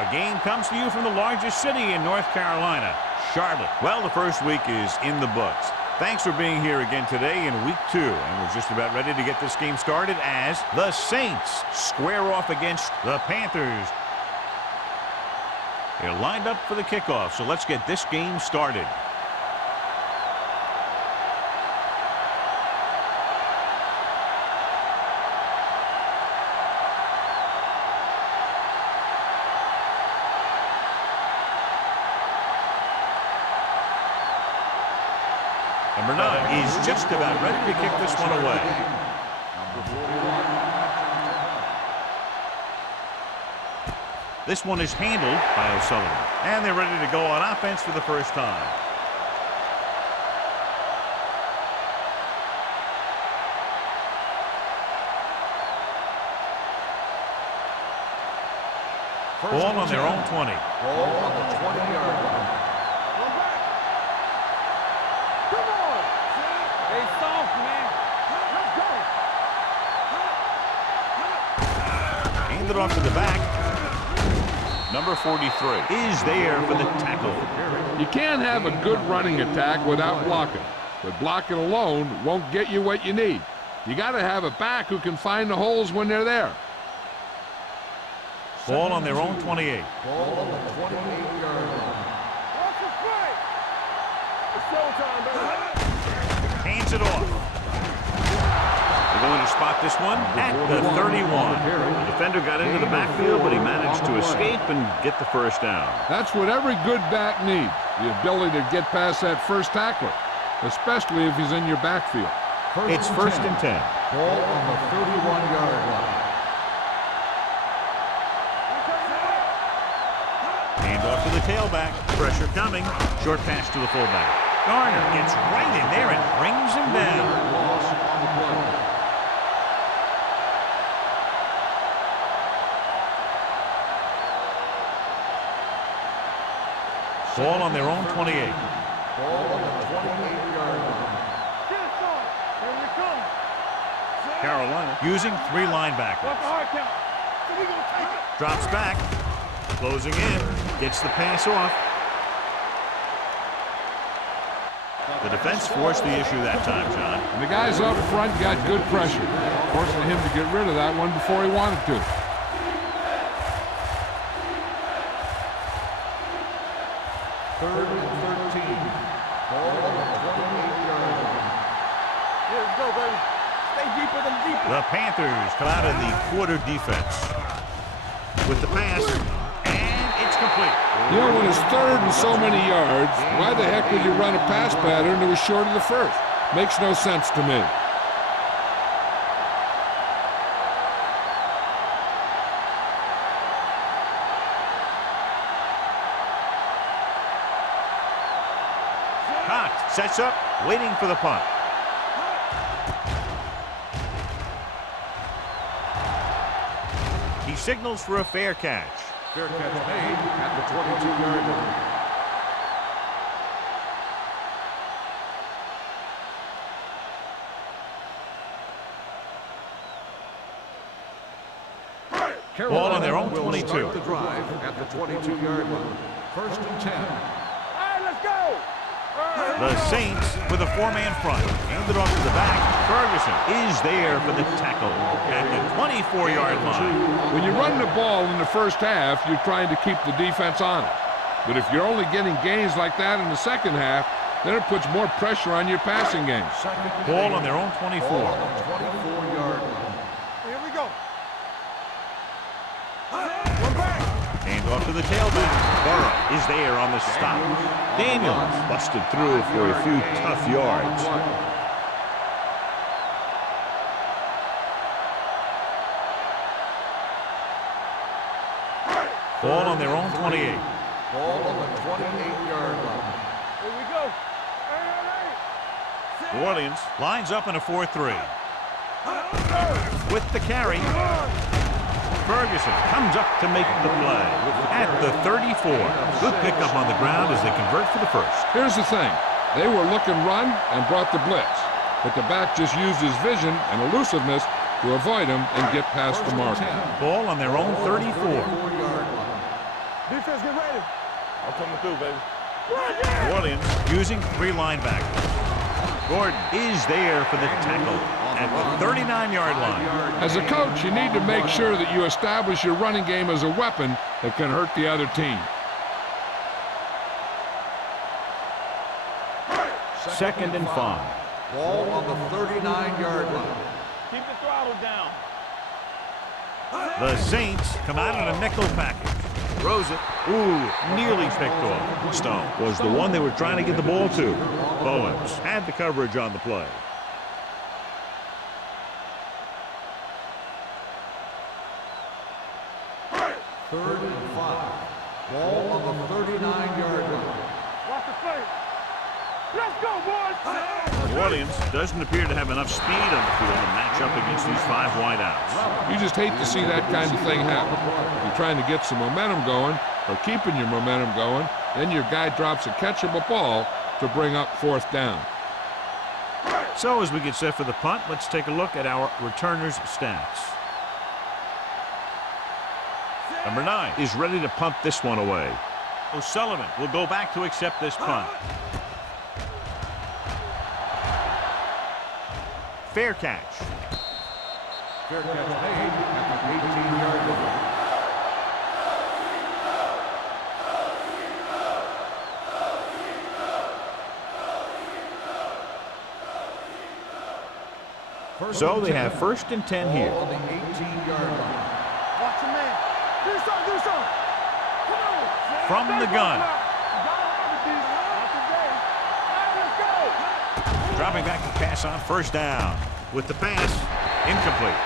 Our game comes to you from the largest city in North Carolina, Charlotte. Well, the first week is in the books. Thanks for being here again today in week 2. And we're just about ready to get this game started as the Saints square off against the Panthers. They're lined up for the kickoff, so let's get this game started. Number 9 is just about ready to kick this one away. This one is handled by O'Sullivan. And they're ready to go on offense for the first time. Ball on their own 20. Ball on the 20-yard line. Hand it off to the back. Number 43 is there for the tackle. You can't have a good running attack without blocking, but blocking alone won't get you what you need. You got to have a back who can find the holes when they're there. Ball on their own 28. Ball on the 28-yard line. Hands it off. They're going to spot this one at the 31. The defender got into the backfield, but he managed to escape and get the first down. That's what every good back needs, the ability to get past that first tackler, especially if he's in your backfield. It's first and 10. Ball on the 31-yard line. Hand off to the tailback. Pressure coming. Short pass to the fullback. Garner gets right in there and brings him down. Loss on the play. Ball on their own 28. Ball on the 28-yard line. Carolina using 3 linebackers. Drops back. Closing in. Gets the pass off. The defense forced the issue that time, John. And the guys up front got good pressure, forcing him to get rid of that one before he wanted to. Third and 13. Ball on the 28-yard line. Here we go, baby. Stay deeper than deeper. The Panthers come out of the quarter defense with the pass, and it's complete. You know, when it's third and so many yards, why the heck would you run a pass pattern that was short of the first? Makes no sense to me. Cox sets up, waiting for the punt. He signals for a fair catch. Fair catch made at the 22-yard line. Ball on their own 22. Start the drive at the 22-yard line. First and 10. All right, let's go. The Saints with a 4-man front. Handed off to the back. Ferguson is there for the tackle at the 24-yard line. When you run the ball in the first half, you're trying to keep the defense honest. But if you're only getting gains like that in the second half, then it puts more pressure on your passing game. Ball on their own 24. Ball on the 24-yard line. Here we go. Hand off to the tailback. Burrow is there on the stop. Daniels busted through for a few tough yards. Ball on their own 28. Ball on the 28-yard line. Here we go. New Orleans lines up in a 4-3. With the carry. Ferguson comes up to make the play at the 34. Good pickup on the ground as they convert for the first. Here's the thing. They were looking run and brought the blitz. But the back just used his vision and elusiveness to avoid him and get past the marker. Ball on their own 34. Defense, get ready. I'm coming through, baby. New Orleans using 3 linebackers. Gordon is there for the tackle at the 39-yard line. As a coach, you need to make sure that you establish your running game as a weapon that can hurt the other team. Second and 5. Ball on the 39-yard line. Keep the throttle down. The Saints come out in a nickel package. Throws it. Ooh, nearly picked off. Stone was the one they were trying to get the ball to. Bowens had the coverage on the play. Third and 5. Ball on the 39-yard line. Watch the play. Let's go, boys. New Orleans doesn't appear to have enough speed on the field to match up against these 5 wideouts. You just hate to see that kind of thing happen. You're trying to get some momentum going or keeping your momentum going, then your guy drops a catchable ball to bring up 4th down. So as we get set for the punt, let's take a look at our returners' stats. Number 9 is ready to punt this one away. O'Sullivan will go back to accept this punt. Fair catch. Fair catch made at the 18-yard line. So they have 1st and 10 here. On the 18-yard line. Watch your man. Do something. Come on. From the gun. Dropping back to pass on 1st down. With the pass, incomplete.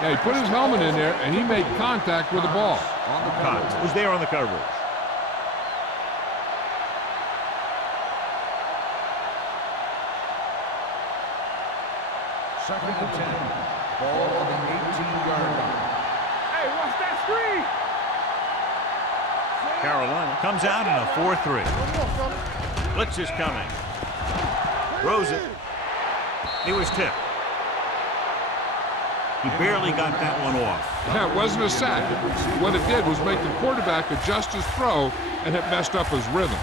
Yeah, he put his helmet in there, and he made contact with the ball. On the Cox was there on the coverage. Second and 10. Ball on the 18-yard line. Hey, watch that screen. Carolina comes out in a 4-3. Blitz is coming. Throws it. It was tipped. He barely got that one off. Yeah, it wasn't a sack. What it did was make the quarterback adjust his throw, and it messed up his rhythm.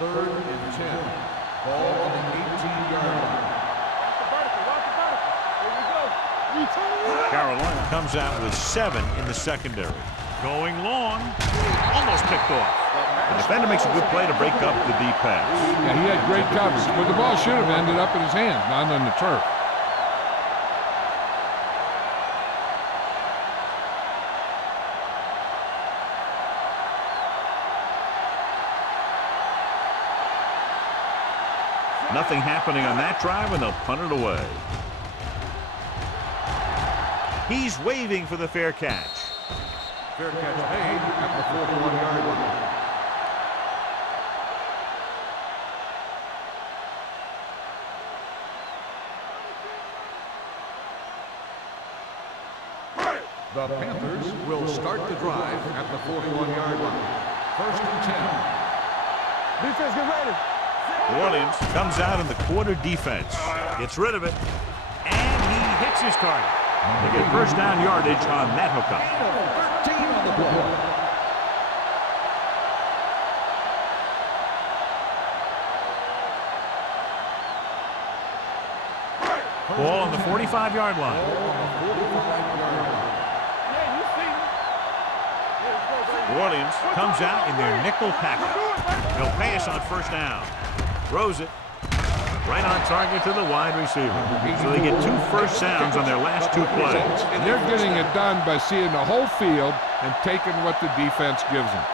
Third and 10. Ball on the 18-yard line. Carolina comes out with 7 in the secondary. Going long. Almost picked off. The defender makes a good play to break up the deep pass. Yeah, he had great coverage, but the ball should have ended up in his hands, not on the turf. Nothing happening on that drive, and they'll punt it away. He's waving for the fair catch. Fair catch made at the 41-yard line. The Panthers will start the drive at the 41-yard line. 1st and 10. Defense, get ready. New Orleans comes out in the quarter defense. Gets rid of it. And he hits his target. They get 1st down yardage on that hookup. 13 on the play. Ball on the 45-yard line. New Orleans comes out in their nickel package. They'll pass on 1st down. Throws it. Right on target to the wide receiver. So they get 2 first downs on their last 2 plays. And they're getting it done by seeing the whole field and taking what the defense gives them.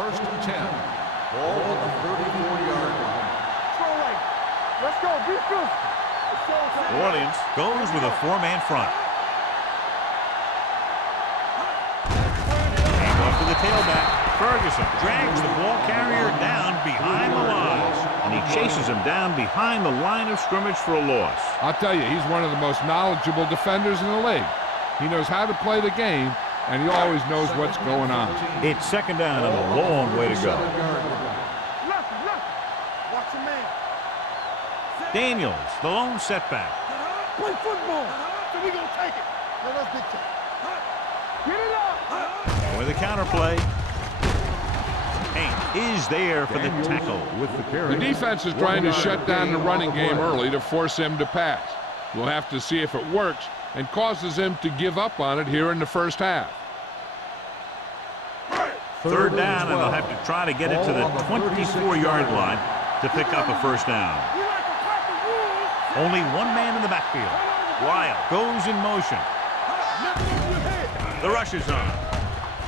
1st and 10. Ball on the 34-yard line. Let's go, defense. New Orleans goes with a 4-man front. And off to the tailback. Ferguson drags the ball carrier down behind the lines, and he chases him down behind the line of scrimmage for a loss. I'll tell you, he's one of the most knowledgeable defenders in the league. He knows how to play the game, and he always knows what's going on. It's 2nd down and a long way to go. Watch your man. Daniels, the lone setback. Play football. So we gonna take it. Let us dictate. Get it up. With a counterplay. Haynes is there for the tackle. With the carry. The defense is trying to shut down the running game early to force him to pass. We'll have to see if it works and causes him to give up on it here in the first half. Third down, and they'll have to try to get it to the 24-yard line to pick up a first down. Only one man in the backfield. Wild goes in motion. The rush is on.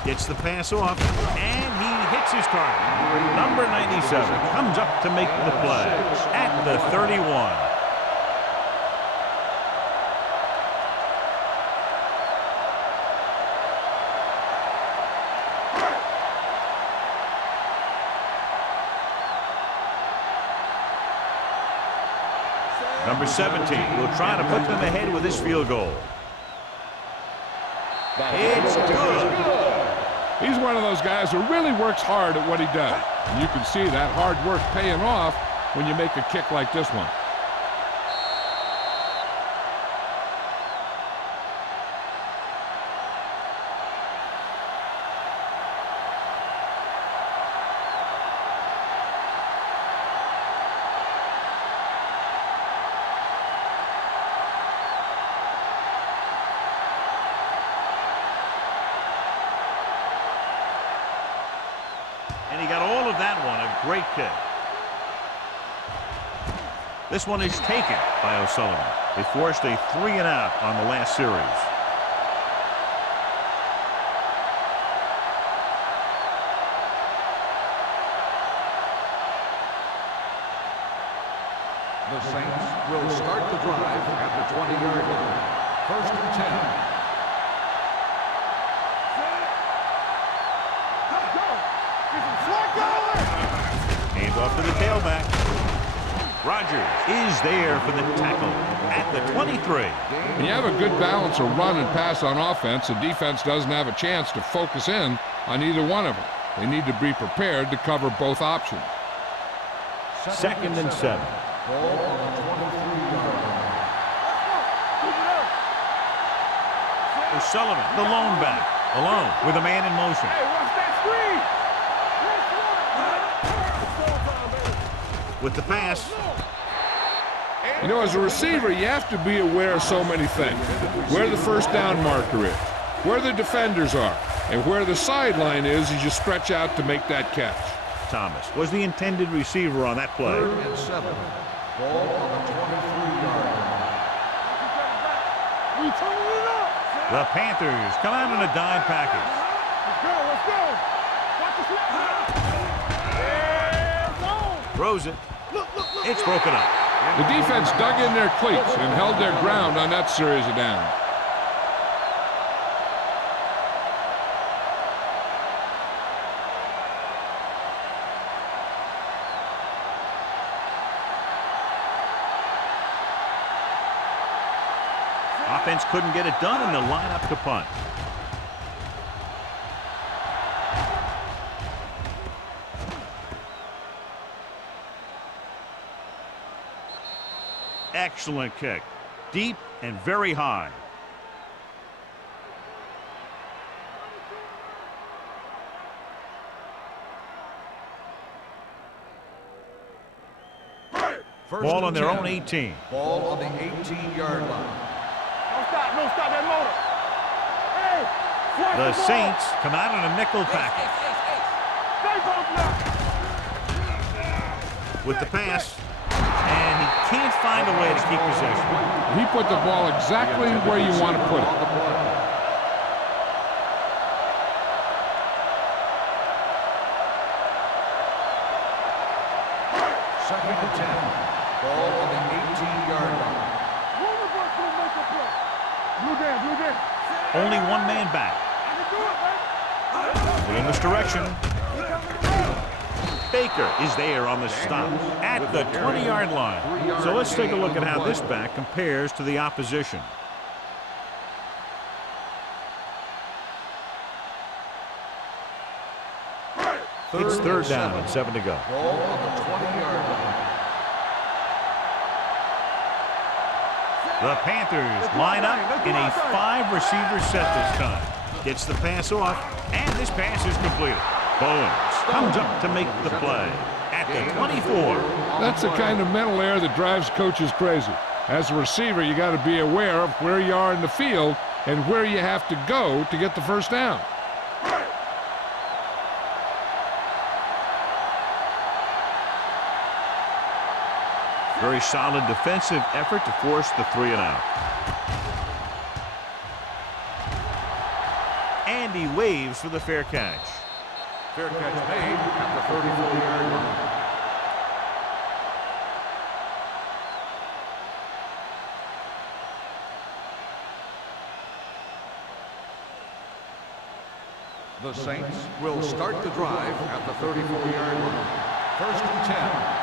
Gets the pass off, and he hits his target. Number 97 comes up to make the play at the 31. Number 17 will try to put them ahead with this field goal. It's good. He's one of those guys who really works hard at what he does. And you can see that hard work paying off when you make a kick like this one. And he got all of that one, a great kick. This one is taken by O'Sullivan. They forced a 3-and-out on the last series. The Saints will start the drive at the 20-yard line. First and 10. Hands off to the tailback. Rogers is there for the tackle at the 23. When you have a good balance of run and pass on offense, the defense doesn't have a chance to focus in on either one of them. They need to be prepared to cover both options. Second and 7. Ball on the 23-yard line. O'Sullivan, the lone back, alone with a man in motion. Hey, watch that screen. With the pass. You know, as a receiver, you have to be aware of so many things. Where the first down marker is, where the defenders are, and where the sideline is as you stretch out to make that catch. Thomas was the intended receiver on that play. 3rd and 7. Ball on the 23-yard line. We turning it up. The Panthers come out in a dime package. Let's go, let's go. Watch the slap. Yeah, no. Throws it. It's broken up. The defense dug in their cleats and held their ground on that series of downs. Offense couldn't get it done, and they'll line up to punt. Excellent kick. Deep and very high. Ball on their own 18. Ball on the 18-yard line. No stop that motor. Hey, watch The ball. Saints come out in a nickel package. Stay both now. With the pass, and he can't find a way to keep possession. He put the ball exactly where you want to put it. Second and 10. Ball on the 18-yard line. Quarterback will make a play. Blue down. Only one man back. I can do it, man. In this direction. Baker is there on the stop at the 20-yard line. So let's take a look at how this back compares to the opposition. It's third down and 7 to go. Ball on the 20-yard line. The Panthers line up in a 5-receiver set this time. Gets the pass off, and this pass is completed. Bowens comes up to make the play at the 24. That's the kind of mental error that drives coaches crazy. As a receiver, you got to be aware of where you are in the field and where you have to go to get the first down. Very solid defensive effort to force the 3-and-out. And he waves for the fair catch. Fair catch made at the 34-yard line. The Saints will start the drive at the 34-yard line. 1st and 10.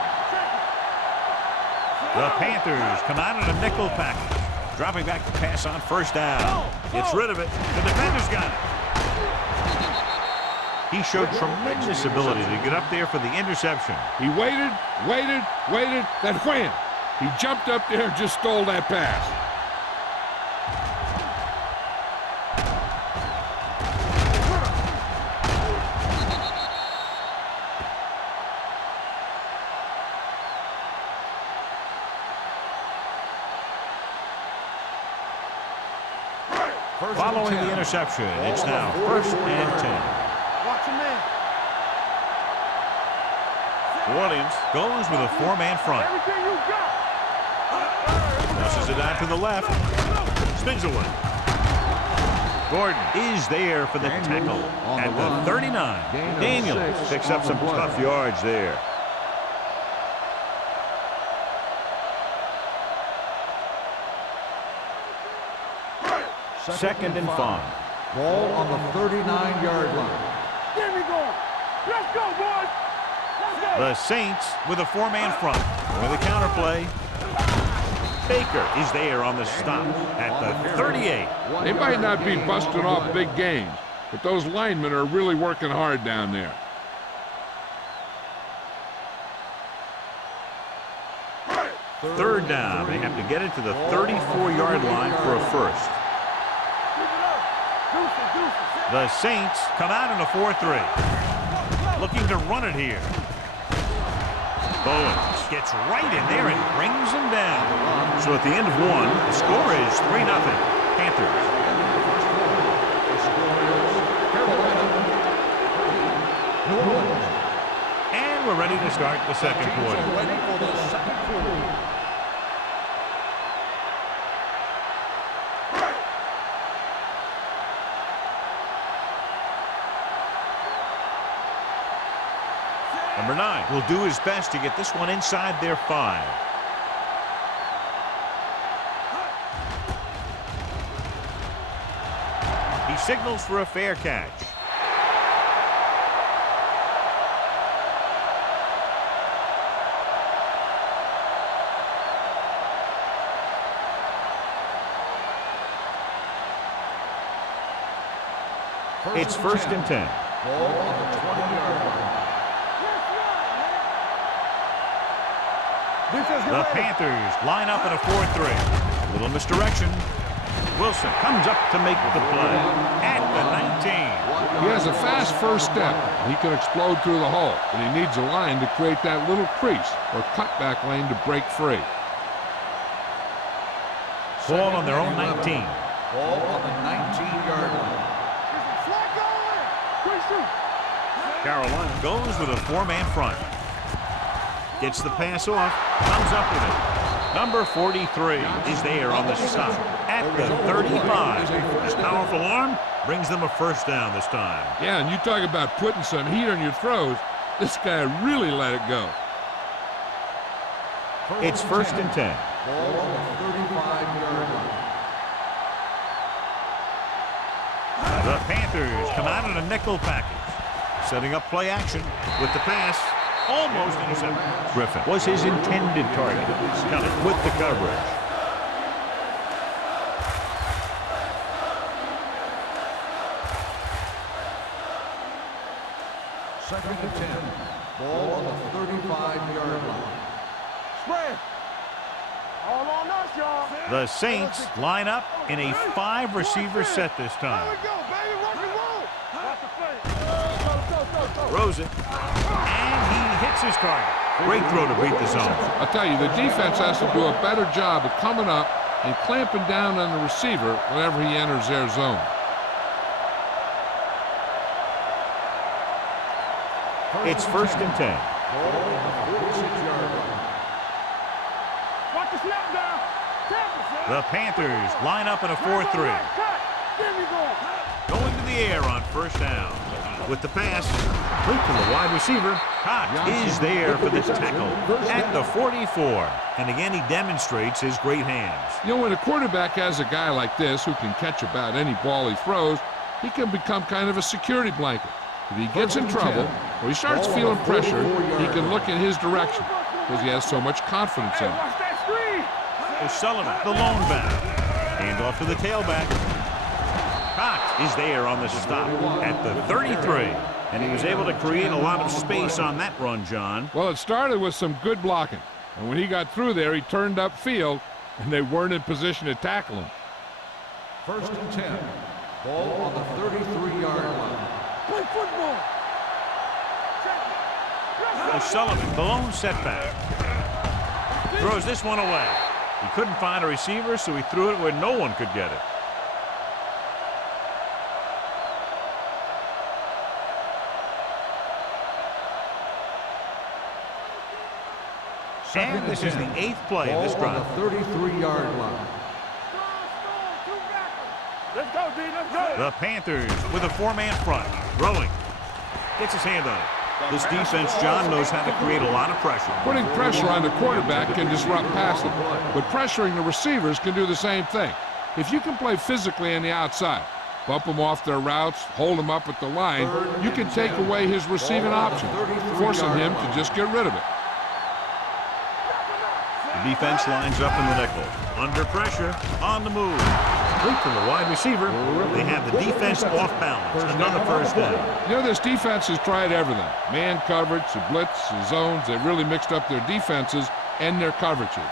The Panthers come out in a nickel package. Dropping back to pass on 1st down. Gets rid of it. The defender's got it. He showed tremendous ability to get up there for the interception. He waited, then wham! He jumped up there and just stole that pass. Following the interception, it's now 1st and 10. Watch him, man. Williams goes with a 4-man front. Everything you got. Pushes it out to the left. Spins away. Gordon is there for the tackle at the 39. Daniels picks up some tough yards there. Second and 5. Ball on the 39-yard line. Get me going. Let's go, boys. Let's go. The Saints with a 4-man front. With a counterplay. Baker is there on the stop at the 38. They might not be busting off big games, but those linemen are really working hard down there. Third down. They have to get it to the 34-yard line for a first. The Saints come out in a 4-3. Looking to run it here. Bowens gets right in there and brings him down. So at the end of 1, the score is 3-0. Panthers. And we're ready to start the second quarter. Ready for the second quarter. Number 9 will do his best to get this one inside their 5. He signals for a fair catch. It's 1st and 10. Ball on the 20-yard line. The Panthers line up in a 4-3. Little misdirection. Wilson comes up to make the play at the 19. He has a fast first step. He can explode through the hole, and he needs a line to create that little crease or cutback lane to break free. Ball on their own 19. Ball on the 19-yard line. Carolina goes with a 4-man front. Gets the pass off, comes up with it. Number 43 is there on the stop at the 35. This powerful arm brings them a first down this time. Yeah, and you talk about putting some heat on your throws. This guy really let it go. It's 1st and 10. Ball on the 35-yard line. The Panthers come out in a nickel package. Setting up play action with the pass. Almost intercepted. Griffin was his intended target. Coming with the coverage. Second and 10. Ball on the 35-yard line. Spread. All on us, y'all. The Saints line up in a 5-receiver set this There time. we go, baby. Rock and roll. Watch the play. Go. Throws it, and he hits his target. Great throw to beat the zone. I'll tell you, the defense has to do a better job of coming up and clamping down on the receiver whenever he enters their zone. It's 1st and 10. Watch the snap down. The Panthers line up in a 4-3. Cut. There we go. Going to the air on 1st down. With the pass, complete to the wide receiver. Cox is there for the tackle at the 44. And again, he demonstrates his great hands. You know, when a quarterback has a guy like this who can catch about any ball he throws, he can become kind of a security blanket. If he gets in trouble or he starts feeling pressure, he can look in his direction because he has so much confidence in him. Watch that screen. O'Sullivan, the lone back. Hand off to the tailback. Cox is there on the stop at the 33. And he was able to create a lot of space on that run, John. Well, it started with some good blocking. And when he got through there, he turned upfield, and they weren't in position to tackle him. 1st and 10. Ball on the 33-yard line. Play football. O'Sullivan, the lone setback. Throws this one away. He couldn't find a receiver, so he threw it where no one could get it. And this is the 8th play of this drive. Ball on the 33-yard line. Let's go, D. Let's go. The Panthers with a 4-man front. Throwing. Gets his hand on it. This defense, John, knows how to create a lot of pressure. Putting pressure on the quarterback can disrupt passing, but pressuring the receivers can do the same thing. If you can play physically on the outside, bump them off their routes, hold them up at the line, you can take away his receiving options, forcing him to just get rid of it. The defense lines up in the nickel. Under pressure, on the move. Complete to the wide receiver. They have the defense off balance. Another 1st down. You know, this defense has tried everything. Man coverage, the blitz, the zones. They've really mixed up their defenses and their coverages.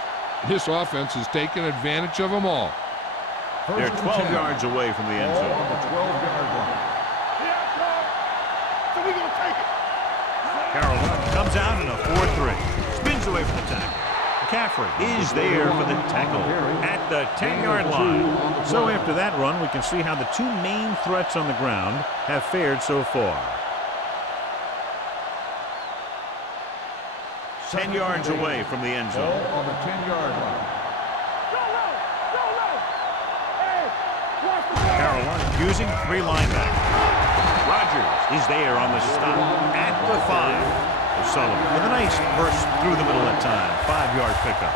This offense has taken advantage of them all. They're 12 yards away from the end zone. On the 12-yard line. So we're going to take it. Carroll comes out in a 4-3. Spins away from the tackle. McCaffrey is there for the tackle at the 10-yard line. So after that run, we can see how the two main threats on the ground have fared so far. 10 yards away from the end zone. Ball on the 10-yard line. Carolina using 3 linebackers. Rogers is there on the stop at the 5. O'Sullivan with a nice burst through the middle that time. 5-yard pickup.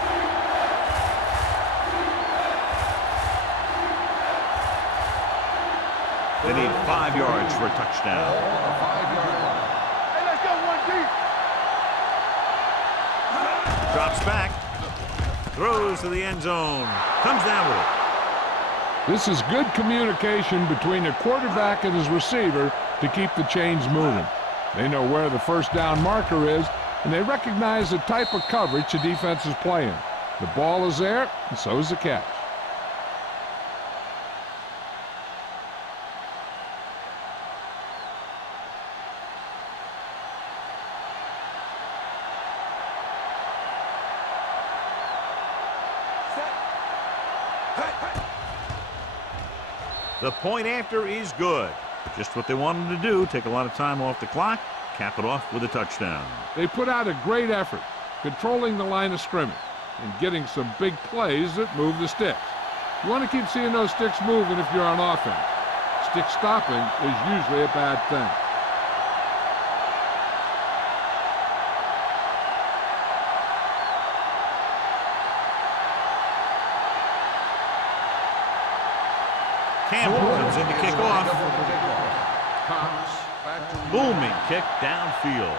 They need 5 yards for a touchdown. Ball on the 5-yard line. Hey, let's go, 1 deep. Drops back. Throws to the end zone. Comes down with it. This is good communication between the quarterback and his receiver to keep the chains moving. They know where the 1st down marker is, and they recognize the type of coverage the defense is playing. The ball is there, and so is the catch. The point after is good. Just what they wanted to do, take a lot of time off the clock, cap it off with a touchdown. They put out a great effort, controlling the line of scrimmage and getting some big plays that move the sticks. You want to keep seeing those sticks moving if you're on offense. Stick stopping is usually a bad thing. Campbell comes in to kick off. Cox back to Booming kick downfield.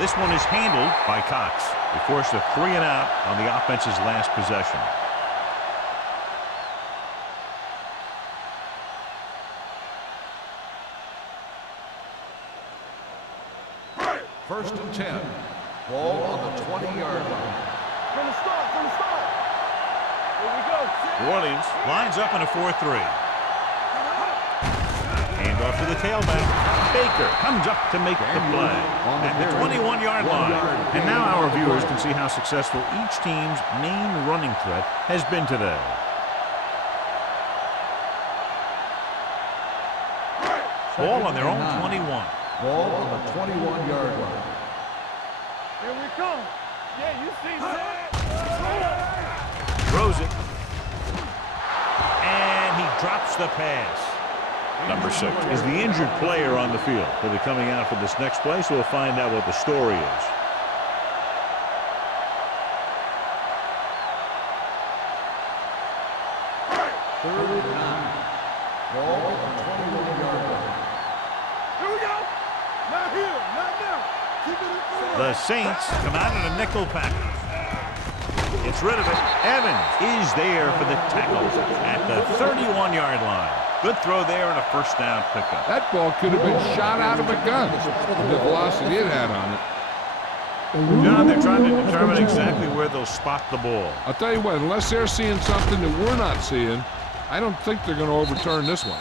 This one is handled by Cox. They forced a 3-and-out on the offense's last possession. First and 10. Ball on the 20-yard line. From the start, from the start. Here we go. New Orleans lines up in a 4-3. Hand off to the tailback. Baker comes up to make the play at the 21-yard line. And now our viewers can see how successful each team's main running threat has been today. Ball on their own 21. Ball on the 21-yard line. Here we come. Yeah, you see that? Throws it. And he drops the pass. Number 6 is the injured player on the field. He'll be coming out for this next play, so we'll find out what the story is. Third and 9. Ball on the 21-yard line. Here we go. Not here, not now. Keep it in front. The Saints come out in a nickel package. Gets rid of it. Evans is there for the tackle at the 31-yard line. Good throw there and a first down pickup. That ball could have been shot out of a gun. The velocity it had on it. John, they're trying to determine exactly where they'll spot the ball. I'll tell you what, unless they're seeing something that we're not seeing, I don't think they're going to overturn this one.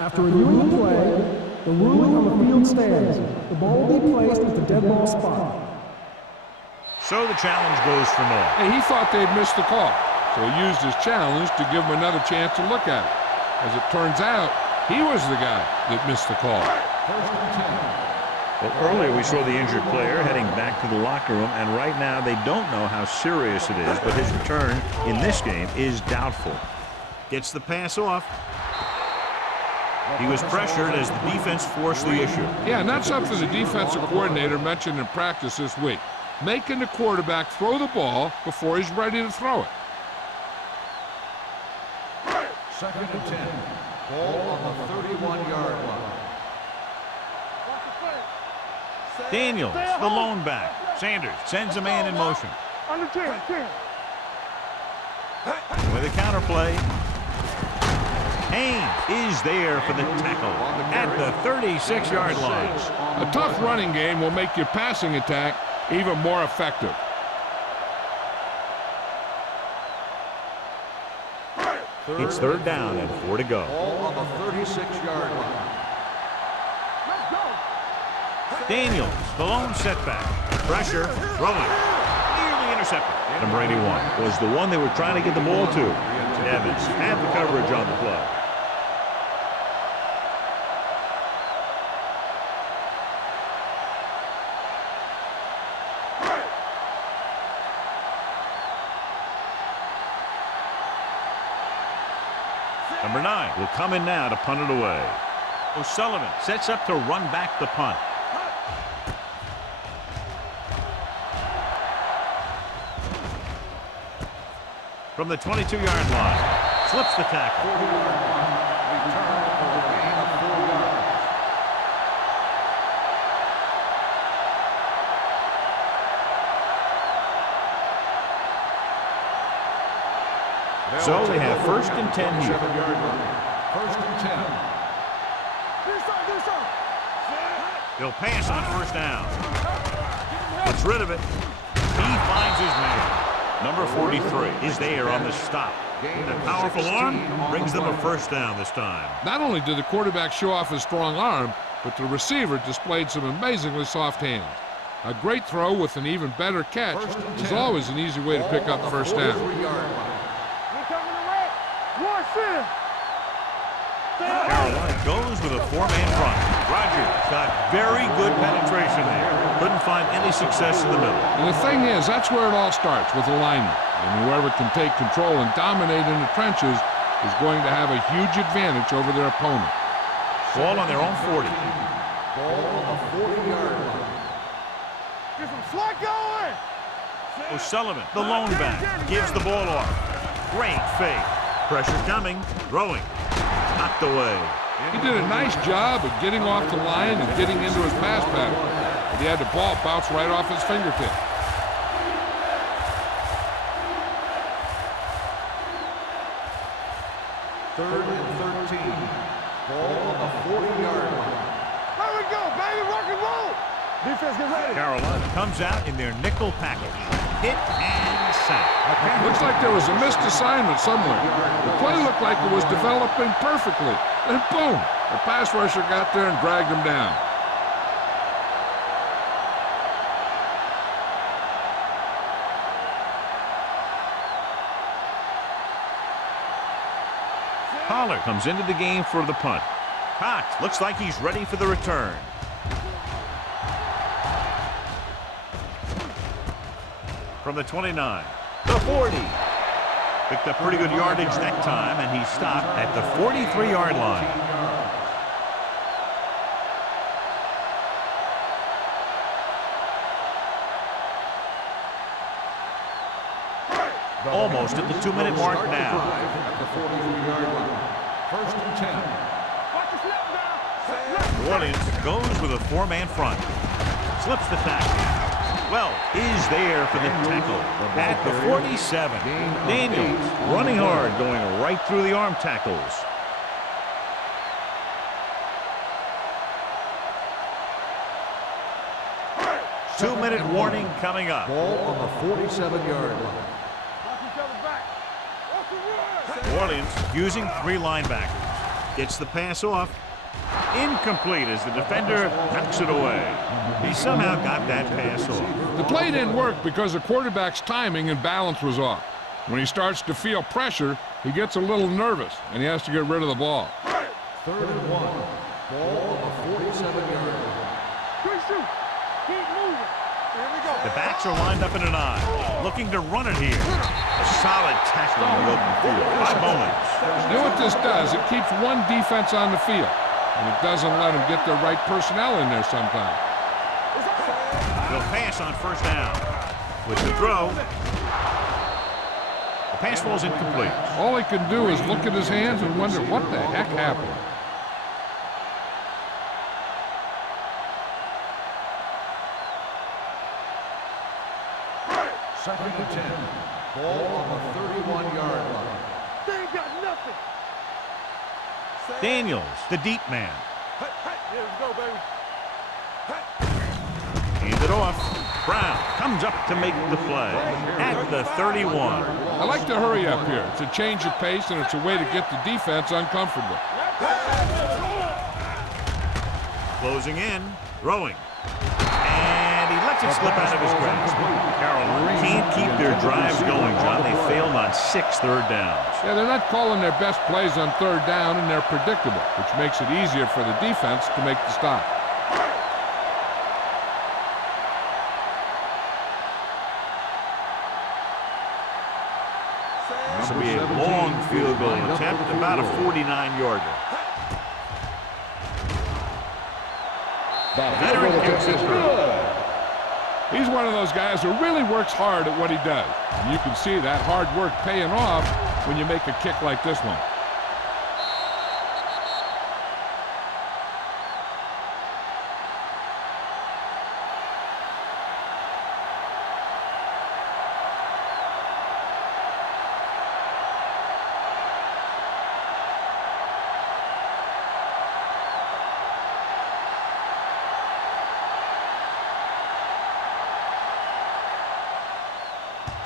After reviewing the play, the ruling on the field stands. The ball will be placed at the dead ball spot. So the challenge goes for naught. Hey, he thought they'd missed the call, so he used his challenge to give him another chance to look at it. As it turns out, he was the guy that missed the call. First and 10. Well, earlier we saw the injured player heading back to the locker room, and right now they don't know how serious it is, but his return in this game is doubtful. Gets the pass off. He was pressured as the defense forced the issue. Yeah, and that's something the defensive coordinator mentioned in practice this week. Making the quarterback throw the ball before he's ready to throw it. Second and 10. Ball on the 31-yard line. Daniels, the lone back. Sanders sends a man in motion. Under 10, 10. With a counter play. Haynes is there for the tackle at the 36-yard line. A tough running game will make your passing attack even more effective. It's third down and 4 to go. Ball on the 36-yard line. Let's go. Daniels, the lone setback. Pressure, throwing. Nearly intercepted. Number 81 was the one they were trying to get the ball to. Evans had the coverage on the play. Number 9 will come in now to punt it away. O'Sullivan sets up to run back the punt. From the 22-yard line, slips the tackle. 40-yard line. Return for a gain of 4 yards. So they have first and 10 here. 7-yard line. First and 10. Do something. He'll pass on first down. Gets rid of it. He finds his man. Number 43 is there on the stop. And a powerful arm brings them a first down this time. Not only did the quarterback show off his strong arm, but the receiver displayed some amazingly soft hands. A great throw with an even better catch is always an easy way to pick up first down. 43-yard line. We're coming to red. Watch this. Carolina goes with a 4-man front. Rodgers got very good penetration there. Couldn't find any success in the middle. And the thing is, that's where it all starts, with alignment. And whoever can take control and dominate in the trenches is going to have a huge advantage over their opponent. Ball on their own 40. Ball on the 40-yard line. Get some slack going. O'Sullivan, the lone back, gives the ball off. Great fake. Pressure coming. Throwing. Knocked away. He did a nice job of getting off the line and getting into his pass pattern. But he had the ball bounce right off his fingertip. 3rd and 13. Ball on the 40-yard line. There we go, baby. Rock and roll. Defense, get ready. Carolina comes out in their nickel package. Hit and sack. Looks like there was a missed assignment somewhere. The play looked like it was developing perfectly. Then boom, the pass rusher got there and dragged him down. Pollard comes into the game for the punt. Cox looks like he's ready for the return. From the 29, the 40. Picked up pretty good yardage that time, and he stopped at the 43-yard line. Almost at the 2-minute mark now. At the 43-yard line. 1st and 10. New Orleans goes with a 4-man front. Slips the tackle. Well, is there for the tackle at the 47. Daniels running hard, going right through the arm tackles. Two-minute warning coming up. Ball on the 47-yard line. New Orleans using 3 linebackers. Gets the pass off. Incomplete as the defender knocks it away. He somehow got that pass off. The play didn't work because the quarterback's timing and balance was off. When he starts to feel pressure, he gets a little nervous, and he has to get rid of the ball. 3rd and 1. Ball on the 47-yard line. Keep moving. Here we go. The backs are lined up in an eye, looking to run it here. A solid tackle in the open field by Bowens. You know what this does? It keeps one defense on the field, and it doesn't let them get the right personnel in there sometimes. He'll pass on 1st down. With the throw, the pass falls incomplete. All he can do is look at his hands and wonder what the heck happened. Second and 10. Ball on the 31-yard line. They ain't got nothing. Daniels, the deep man. Here we go, baby. Hand it off. Brown comes up to make the play at the 31. I like to hurry up here. It's a change of pace, and it's a way to get the defense uncomfortable. Closing in, throwing. And he lets it slip out of his grasp. Carolina can't keep their drives going, John. They failed on 6 third downs. Yeah, they're not calling their best plays on 3rd down, and they're predictable, which makes it easier for the defense to make the stop. This will be a long field goal attempt, about a 49-yarder. Veteran kicks it through. He's one of those guys who really works hard at what he does. And you can see that hard work paying off when you make a kick like this one.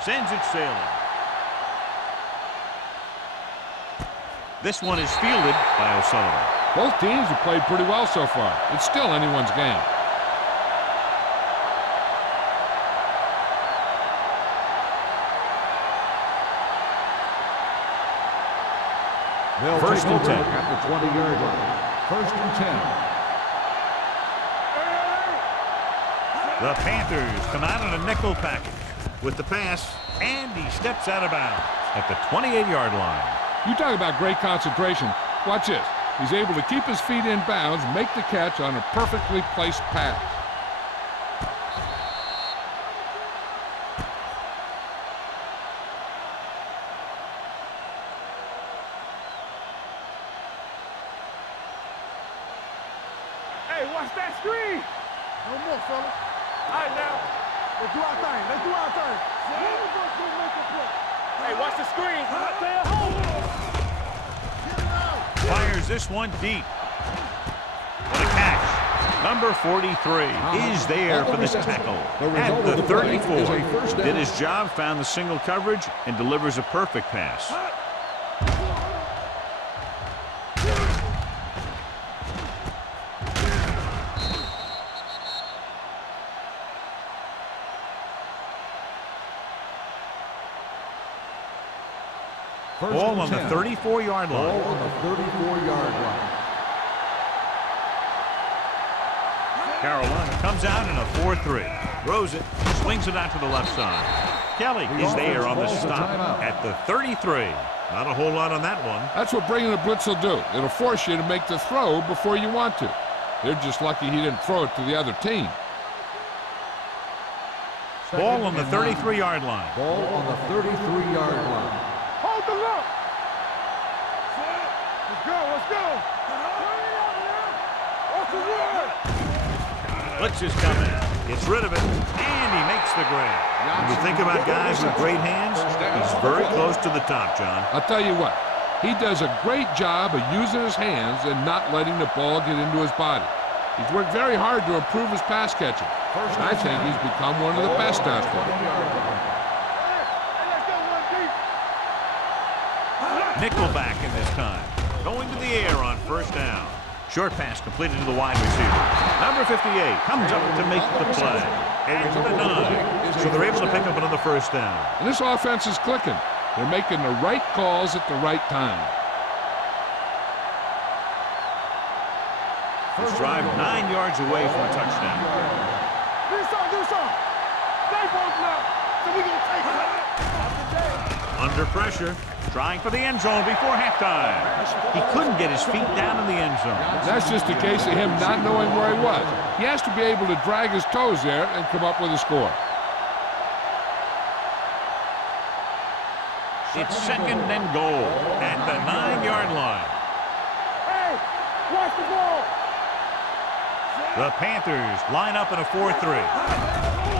Sends it sailing. This one is fielded by O'Sullivan. Both teams have played pretty well so far. It's still anyone's game. They'll 1st and 10 at the 20-yard line. 1st and 10. The Panthers come out in a nickel package with the pass, and he steps out of bounds at the 28-yard line. You talk about great concentration. Watch this. He's able to keep his feet in bounds, make the catch on a perfectly placed pass. Hey, watch that screen. No more, fella. All right, now. Let's do our thing. Let's do our thing. Hey, watch the screen. Stay at home. Fires this one deep. What a catch. Number 43 is there for the tackle. At the 34, did his job, found the single coverage, and delivers a perfect pass. Ball on the 34-yard line. Ball on the 34-yard line. Carolina comes out in a 4-3. Throws it, swings it out to the left side. Kelly is there on the stop at the 33. Not a whole lot on that one. That's what bringing a blitz will do. It'll force you to make the throw before you want to. They're just lucky he didn't throw it to the other team. Ball on the 33-yard line. Ball on the 33-yard line. Hold the look. Let's go, let's go. What's the word? Blitz is coming. Gets rid of it, and he makes the grab. When you think about guys with great hands, he's very close to the top, John. I'll tell you what, he does a great job of using his hands and not letting the ball get into his body. He's worked very hard to improve his pass catching. I think he's become one of the best out there. Nickelback in this time. Going to the air on first down. Short pass completed to the wide receiver. Number 58 comes up to make the play. And the 9. So they're able to pick up another first down. And this offense is clicking. They're making the right calls at the right time. This drive 9 yards away from a touchdown. Do something. Stay both now. So we gonna take it. Under pressure, trying for the end zone before halftime. He couldn't get his feet down in the end zone. That's just a case of him not knowing where he was. He has to be able to drag his toes there and come up with a score. It's second and goal at the 9-yard line. Hey, watch the ball. The Panthers line up in a 4-3.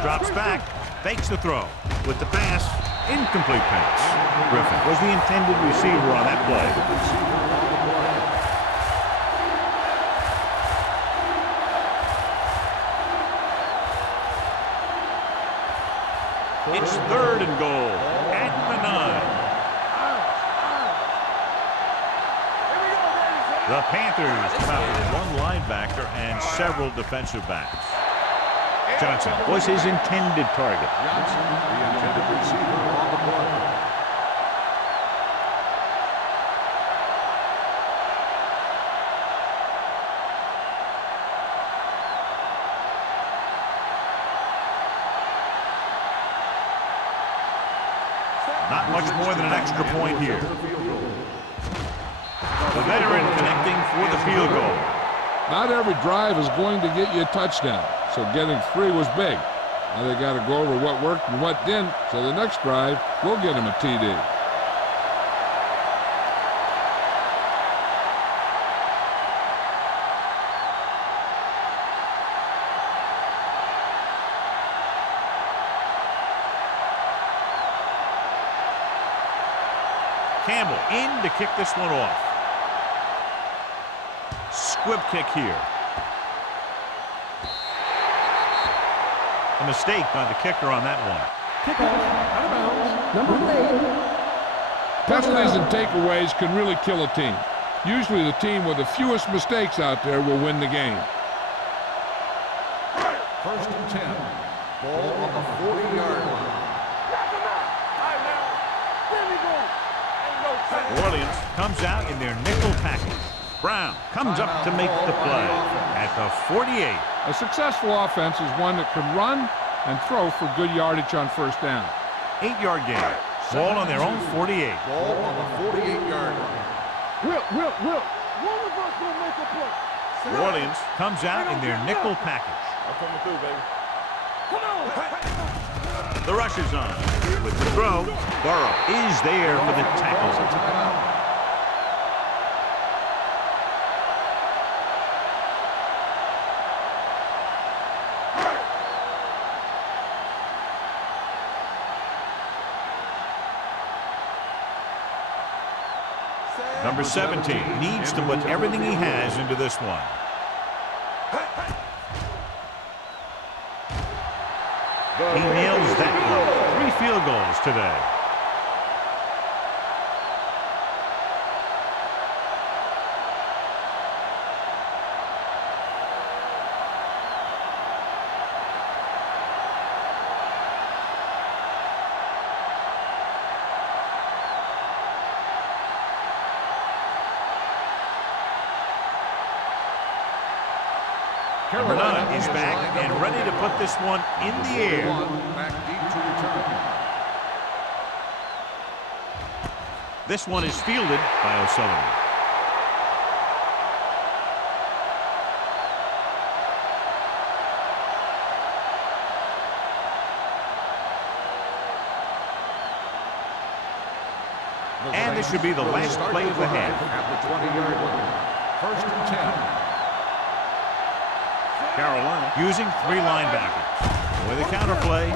Drops back, fakes the throw. With the pass, incomplete pass. Griffin was the intended receiver on that play. It's third and goal at the 9. The Panthers come out with one linebacker and several defensive backs. Johnson was his intended target. Johnson, the intended receiver on the play. Not much more than an extra point here. The veteran connecting for the field goal. Not every drive is going to get you a touchdown, so getting 3 was big. Now they got to go over what worked and what didn't, so the next drive will get him a TD. Campbell in to kick this one off. Squib kick here. A mistake by the kicker on that one. Kickoff, out of bounds, number 8. Penalties and takeaways can really kill a team. Usually the team with the fewest mistakes out there will win the game. First and 10. Ball on the 40-yard line. New Orleans comes out in their nickel package. Brown comes up to make the play at the 48. A successful offense is one that can run and throw for good yardage on first down. 8-yard gain. Ball on their own 48. Ball on the 48-yard line. Will. One of us will make a play. New Orleans comes out in their nickel package. I'm coming through, baby. Come on. The rush is on. With the throw, Burrow is there for the tackle. Number 17 needs to put everything he has into this one. He nails that one. 3 field goals today. Number 9 is back and ready to put this one in the air. Back deep to return. This one is fielded by O'Sullivan. And this should be the last play of the half. At the 20-yard line. 1st and 10. Carolina using 3 linebackers. With a counter play.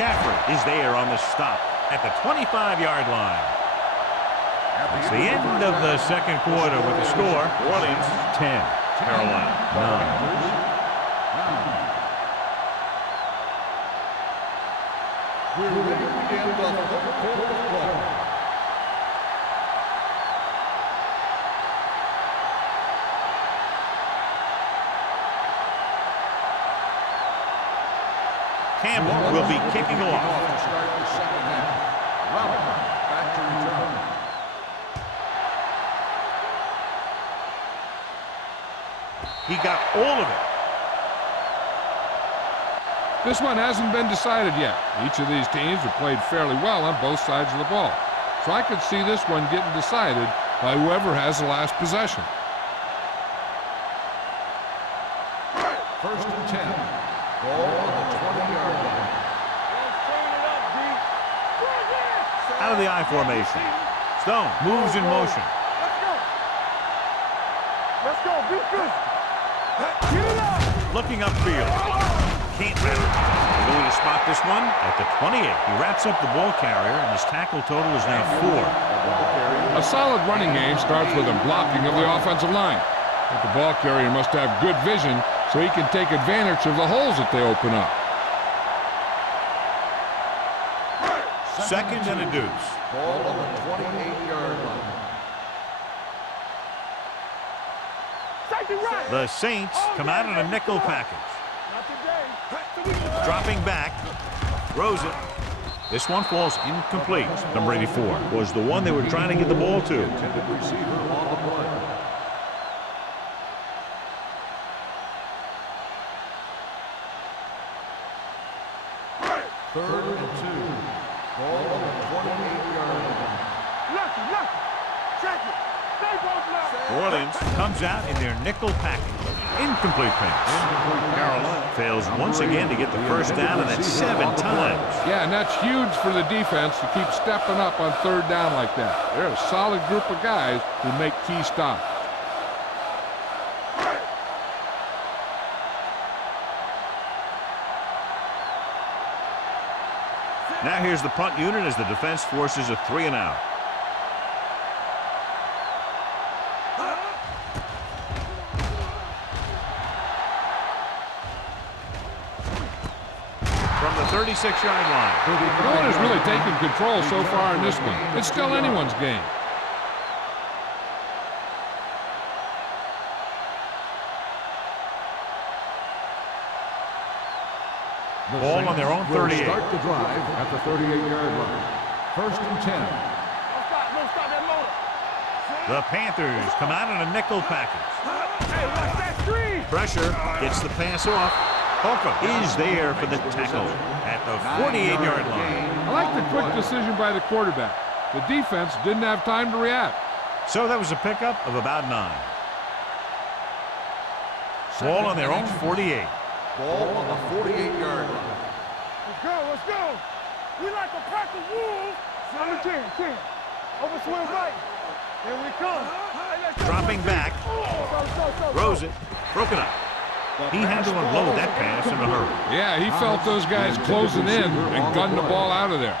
Caffrey is there on the stop at the 25-yard line. It's the end of the second quarter with the score. Orleans 10, Carolina 9. We're ready to begin the third quarter of play. Campbell will be kicking off. To start the second half. Robert back to return. He got all of it. This one hasn't been decided yet. Each of these teams have played fairly well on both sides of the ball. So I could see this one getting decided by whoever has the last possession. 1st and 10. Ball on the 20-yard line. Out of the I formation. Stone moves in motion. Let's go. Beat this. Looking upfield. Can't wrap it. They're going to spot this one at the 28. He wraps up the ball carrier, and his tackle total is now 4. A solid running game starts with a blocking of the offensive line. But the ball carrier must have good vision so he can take advantage of the holes that they open up. Second and a deuce. Ball on the 28-yard line. The Saints come out in a nickel package. Dropping back. Throws it. This one falls incomplete. Number 84 was the one they were trying to get the ball to. Intended receiver on the play. Third and 2. Ball on the 28-yard line. Check it. Stay both left. New Orleans comes out in their nickel package. Incomplete pass. Carolina fails once again to get the first down, and that's 7 times. Yeah, and that's huge for the defense to keep stepping up on 3rd down like that. They're a solid group of guys who make key stops. Now here's the punt unit as the defense forces a 3 and out. From the 36-yard line. No one has really taken control so far in this one. It's still anyone's game. Ball on their own 38. Start the drive at the 38-yard line. 1st and 10. Don't stop that motor. The Panthers come out in a nickel package. Hey, watch that screen. Pressure gets the pass off. Holcomb is there for the tackle at the 48-yard line. I like the quick decision by the quarterback. The defense didn't have time to react. So that was a pickup of about 9. Ball on their own 48. Ball on the 48-yard line. Let's go. We like a pack of wolves. Number 10. Over swing right. Here we come. Dropping back. Throws it. Broken up. He had to unload that pass in a hurry. Yeah, he felt those guys closing in and gunned the ball out of there.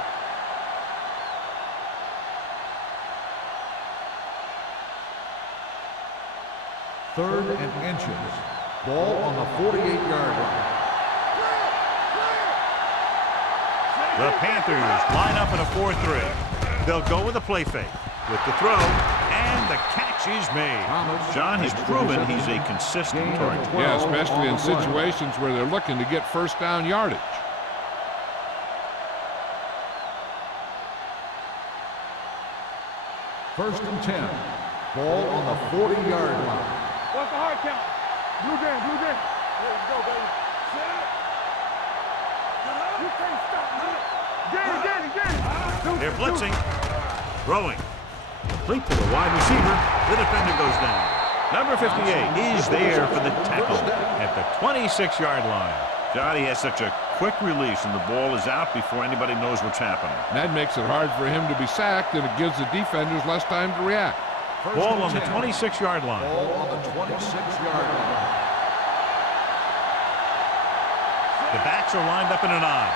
3rd and inches. Ball on the 48-yard line. The Panthers line up in a 4-3. They'll go with a play fake. With the throw, and the catch is made. John has proven he's a consistent target. Yeah, especially in situations where they're looking to get first down yardage. First and 10. Ball on the 40-yard line. What's the hard count? Blue game, blue game. There you go, baby. You can't stop me. Get it. They're blitzing. Throwing. Complete to the wide receiver. The defender goes down. Number 58 is there for the tackle at the 26-yard line. John, he has such a quick release, and the ball is out before anybody knows what's happening. That makes it hard for him to be sacked, and it gives the defenders less time to react. Ball on the 26-yard line. Ball on the 26-yard line. The backs are lined up in an I.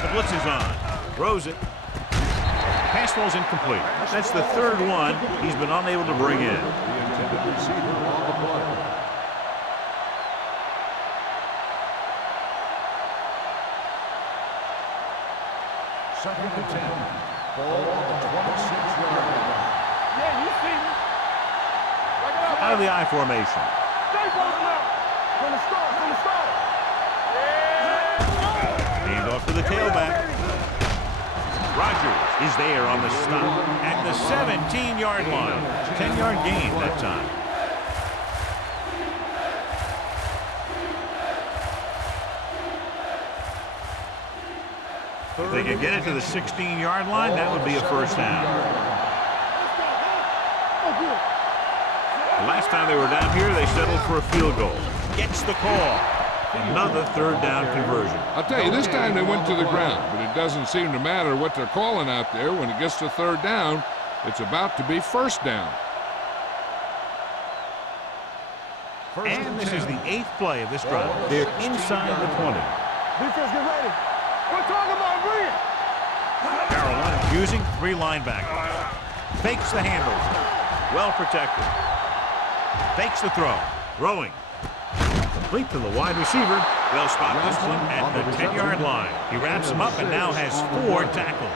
The blitz is on. Throws it. Pass ball's incomplete. That's the 3rd one he's been unable to bring in. The intended receiver on the play. Second and 10. Ball on the 26-yard line. Yeah, you see me. Out of the I formation. Stay close now. From the start. Hand off to the tailback. Rogers is there on the stop at the 17-yard line. 10-yard gain that time. If they could get it to the 16-yard line, that would be a first down. The last time they were down here, they settled for a field goal. Gets the call. Another 3rd down conversion. I'll tell you, this time they went to the ground, but it doesn't seem to matter what they're calling out there. When it gets to 3rd down, it's about to be first down. And this is the 8th play of this drive. They're inside the 20. Defense, get ready. We're talking about bring it. Carolina using 3 linebackers. Fakes the handles. Well protected. Fakes the throw. Throwing. Complete to the wide receiver. They'll spot this one at the 10-yard line. He wraps him up and now has 4 tackles.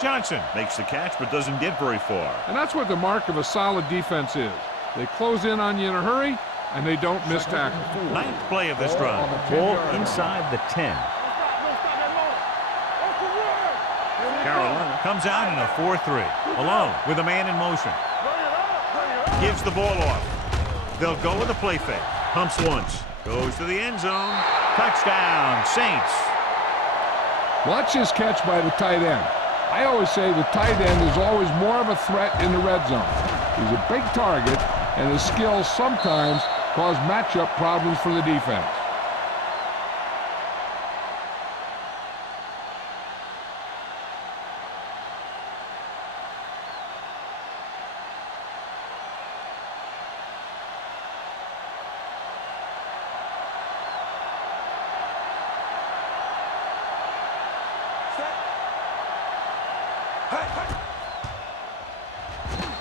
Johnson makes the catch but doesn't get very far. And that's what the mark of a solid defense is. They close in on you in a hurry, and they don't miss tackle. 9th play of this drive. Ball inside the 10. Carolina comes out in a 4-3. Alone with a man in motion. Gives the ball off. They'll go with a play fake. Pumps once. Goes to the end zone. Touchdown, Saints. Watch his catch by the tight end. I always say the tight end is always more of a threat in the red zone. He's a big target, and his skills sometimes cause matchup problems for the defense.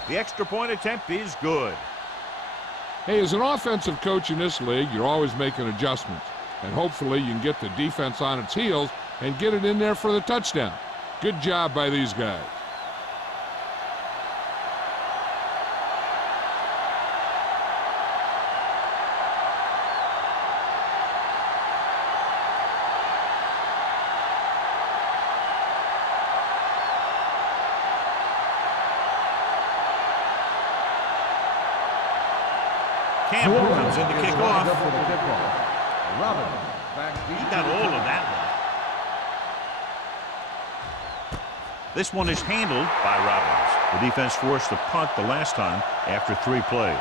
The extra point attempt is good. Hey, as an offensive coach in this league, you're always making adjustments. And hopefully you can get the defense on its heels and get it in there for the touchdown. Good job by these guys. Campbell comes in to kick off. Robbins back deep. He got all of that one. This one is handled by Robbins. The defense forced to punt the last time after 3 plays.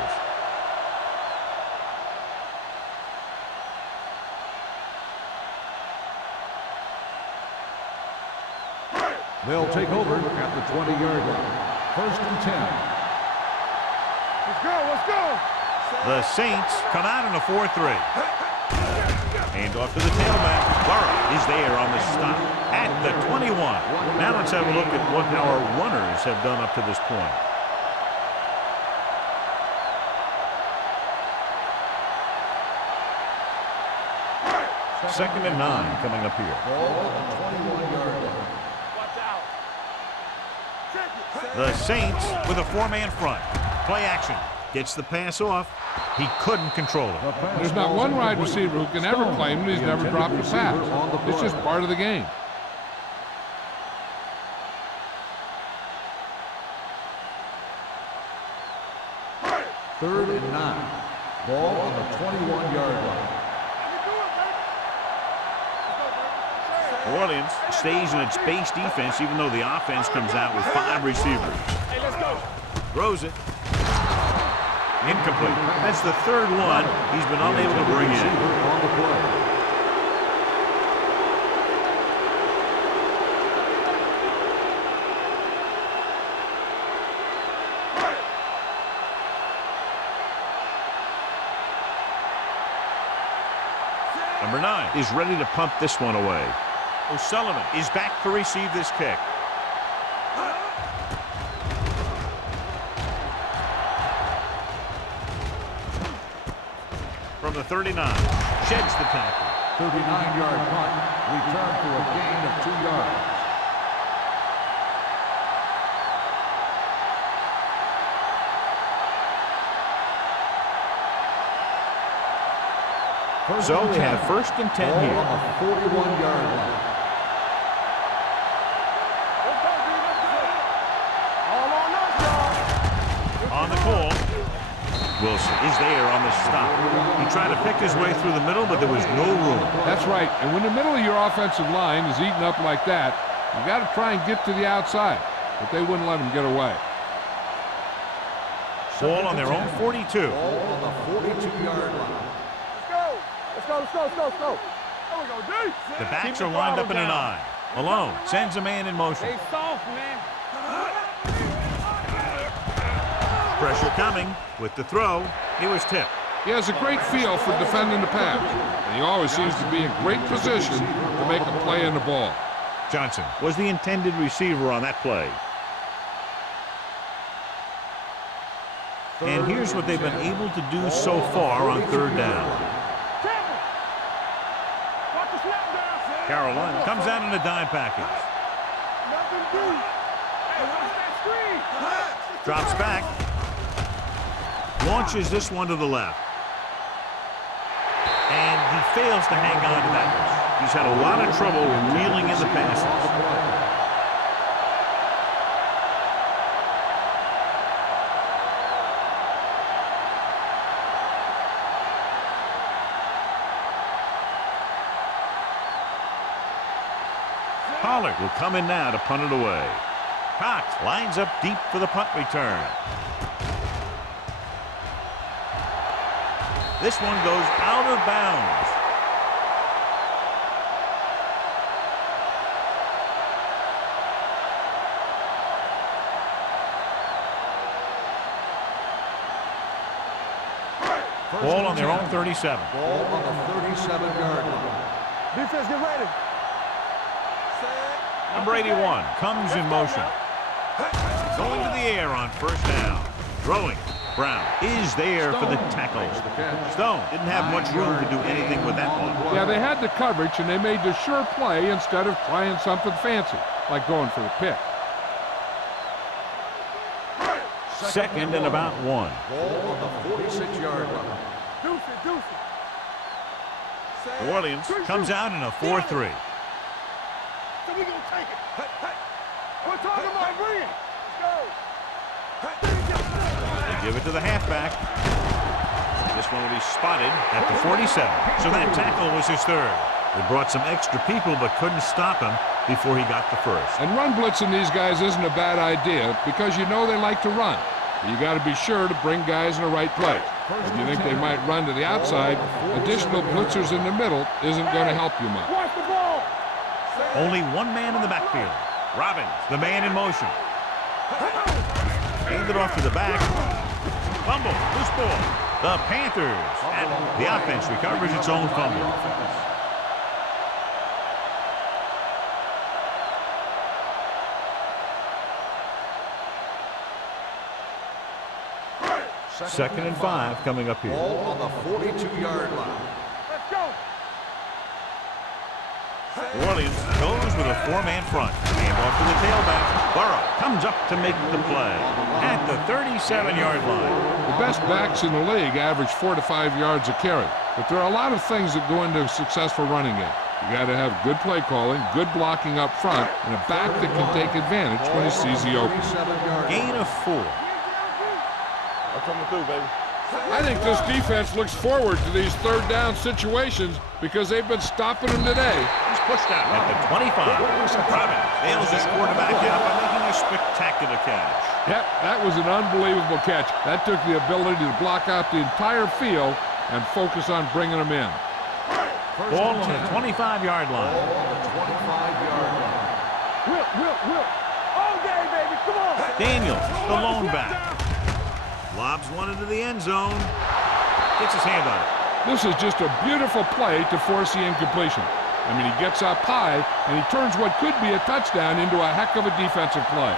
They'll take over at the 20-yard line. First and 10. Let's go. The Saints come out in a 4-3. Hand off to the tailback. Burrow is there on the stop at the 21. Now let's have a look at what our runners have done up to this point. 2nd and 9 coming up here. Ball on the 21-yard line. The Saints with a 4-man front. Play action. Gets the pass off. He couldn't control it. There's not one wide receiver who can ever claim that he's never dropped a pass. It's just part of the game. Third and 9. Ball on the 21-yard line. New Orleans stays in its base defense even though the offense comes out with 5 receivers. Hey, let's go. Throws it. Incomplete. That's the 3rd one he's been unable to bring in. On the play. Number 9 is ready to punt this one away. O'Sullivan is back to receive this kick. From the 39, sheds the tackle. 39-yard punt. Return for a gain of 2 yards. So we have 1st and 10 Ball here. on the 41-yard line. On the call, Wilson is there on the stop. He tried to pick his way through the middle, but there was no room. That's right. And when the middle of your offensive line is eaten up like that, you got to try and get to the outside. But they wouldn't let him get away. Ball on their own 42. Ball on the 42-yard line. Let's go. There we go, D. The backs are lined up in an I. Malone sends a man in motion. Stay soft, man. Pressure coming with the throw. It was tipped. He has a great feel for defending the pass, and he always seems to be in great position to make a play in the ball. Johnson was the intended receiver on that play. And here's what they've been able to do so far on 3rd down. Carolina comes out in a dime package. Drops back. Launches this one to the left. And he fails to hang on to that one. He's had a lot of trouble reeling in the passes. Pollard will come in now to punt it away. Cox lines up deep for the punt return. This one goes out of bounds. Ball on their own 37. Ball on the 37-yard line. Defense, get ready. Number 81 comes in motion. Going to the air on 1st down. Throwing. Brown is there for the tackle. Stone didn't have much room to do anything with that one. Yeah, they had the coverage, and they made the sure play instead of trying something fancy, like going for the pick. 2nd and about 1. Ball on the 46-yard line. Deuce it. New Orleans comes out in a 4-3. So we gonna take it. We're talking about bring it. Let's go. They give it to the halfback. This one will be spotted at the 47. So that tackle was his 3rd. They brought some extra people but couldn't stop him before he got the 1st. And run blitzing these guys isn't a bad idea because you know they like to run. You got to be sure to bring guys in the right place. If you think they might run to the outside, additional blitzers in the middle isn't going to help you much. Watch the ball. Only one man in the backfield. Robbins, the man in motion. Handed off to the back. Fumble, loose ball. The Panthers. And the offense recovers its own fumble. Second and 5 coming up here. Ball on the 42-yard line. Let's go. New Orleans goes with a four-man front. Hand off to the tailback. Burrow comes up to make the play at the 37-yard line. The best backs in the league average 4 to 5 yards a carry. But there are a lot of things that go into a successful running game. You got to have good play calling, good blocking up front, and a back that can take advantage when he sees the opening. Gain of 4. I'm coming through, baby. I think this defense looks forward to these third down situations because they've been stopping them today. He's pushed out at the 25. Robin nails his quarterback out by making a spectacular catch. Yep, that was an unbelievable catch. That took the ability to block out the entire field and focus on bringing them in. Ball on the 25-yard line. Will. All day, baby. Come on. Daniels, the lone back. Lobs one into the end zone. Gets his hand on it. This is just a beautiful play to force the incompletion. I mean, he gets up high, and he turns what could be a touchdown into a heck of a defensive play.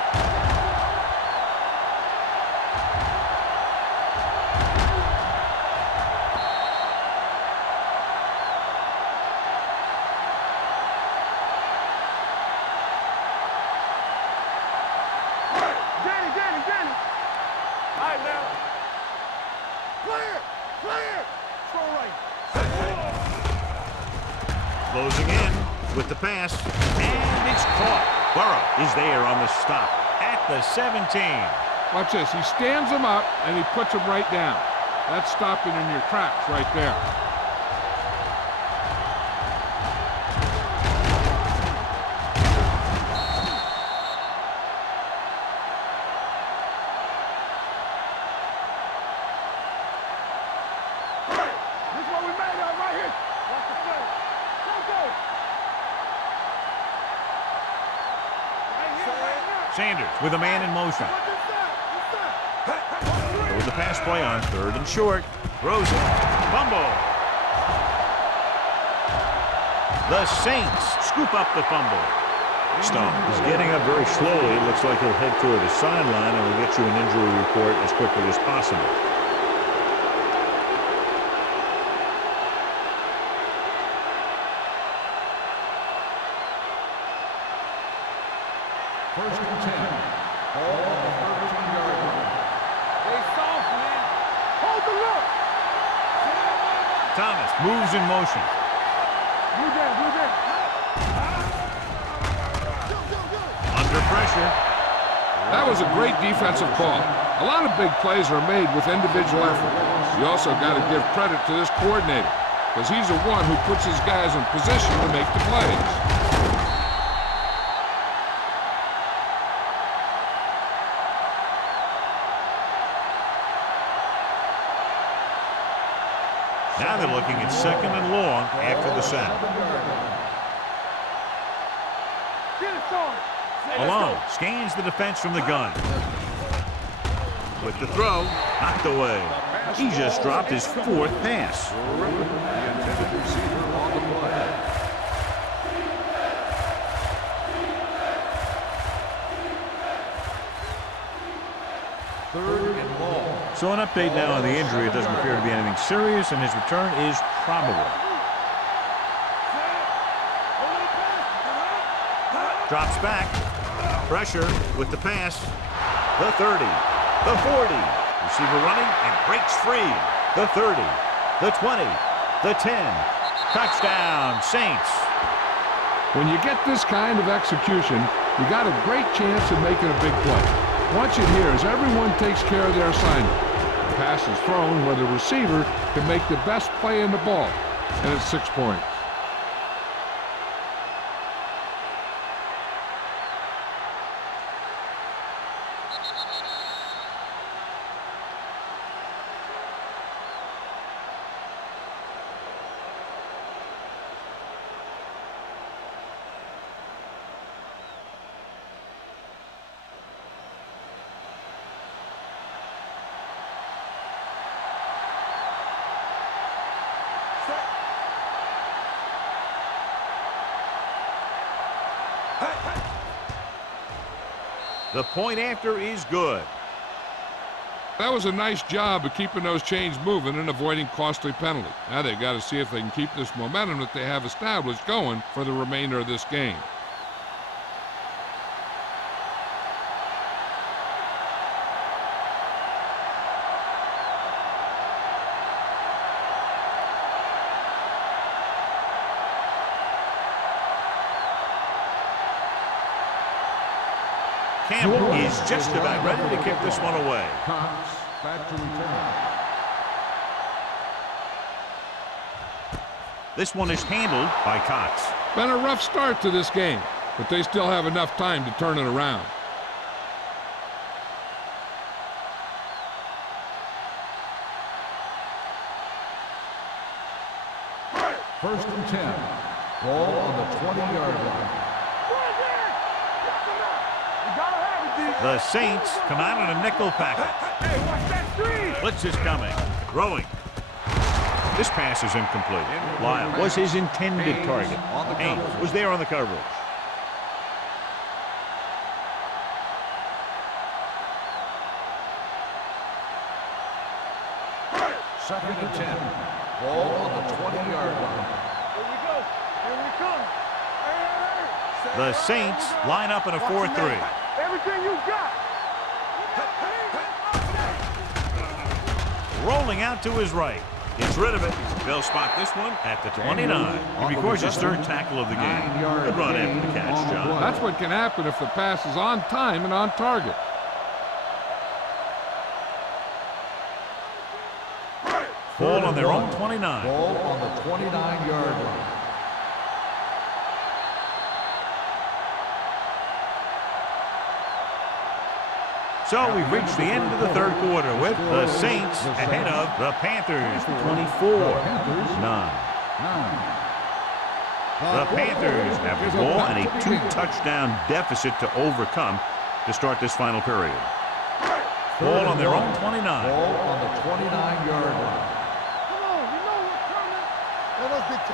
Danny. All right, now. Clear. Throw right. Closing in with the pass, and it's caught. Burrow is there on the stop at the 17. Watch this. He stands them up, and he puts them right down. That's stopping in your tracks right there. This is what we made of right here. Watch the play. Go. Right here. Sanders with a man in motion. With the pass play on 3rd and short. Throws it. Fumble. The Saints scoop up the fumble. Stone is getting up very slowly. Looks like he'll head toward the sideline, and we'll get you an injury report as quickly as possible. First and 10. Ball on the 13-yard line. Stay soft, man. Hold the look. Thomas moves in motion. Blue down. Under pressure. That was a great defensive call. A lot of big plays are made with individual effort. You also got to give credit to this coordinator because he's the one who puts his guys in position to make the plays. Now they're looking at 2nd and long after the sack. Get it, Sean. Malone scans the defense from the gun. With the throw, knocked away. He just dropped his 4th pass. The intended receiver on the play. Third and long. So an update now on the injury. It doesn't appear to be anything serious, and his return is probable. Drops back. Pressure with the pass. The 30. The 40. Receiver running and breaks free. The 30. The 20. The 10. Touchdown, Saints. When you get this kind of execution, you got a great chance of making a big play. Watch it here as everyone takes care of their assignment. The pass is thrown where the receiver can make the best play in the ball, and it's 6 points. The point after is good. That was a nice job of keeping those chains moving and avoiding costly penalties. Now they've got to see if they can keep this momentum that they have established going for the remainder of this game. Campbell is just about ready to kick this one away. Cox back to return. This one is handled by Cox. Been a rough start to this game, but they still have enough time to turn it around. First and 10. Ball on the 20-yard line. The Saints come out in a nickel package. Hey, watch that screen! Blitz is coming. Throwing. This pass is incomplete. Lyle was his intended target. Haynes was there on the coverage. Second and 10. Ball on the 20-yard line. Here we go. Here we come. Hey. The Saints line up in a 4-3. Everything you got. Rolling out to his right. Gets rid of it. They'll spot this one at the 29. He records his third tackle of the game. Good run after the catch, John. That's what can happen if the pass is on time and on target. Ball on their own 29. Ball on the 29-yard line. So we've reached the end of the third quarter with the Saints ahead of the Panthers, 24-9. The Panthers have the ball and a 2-touchdown deficit to overcome to start this final period. Ball on their own 29. Ball on the 29-yard line. Come on, you know what's coming. Let us get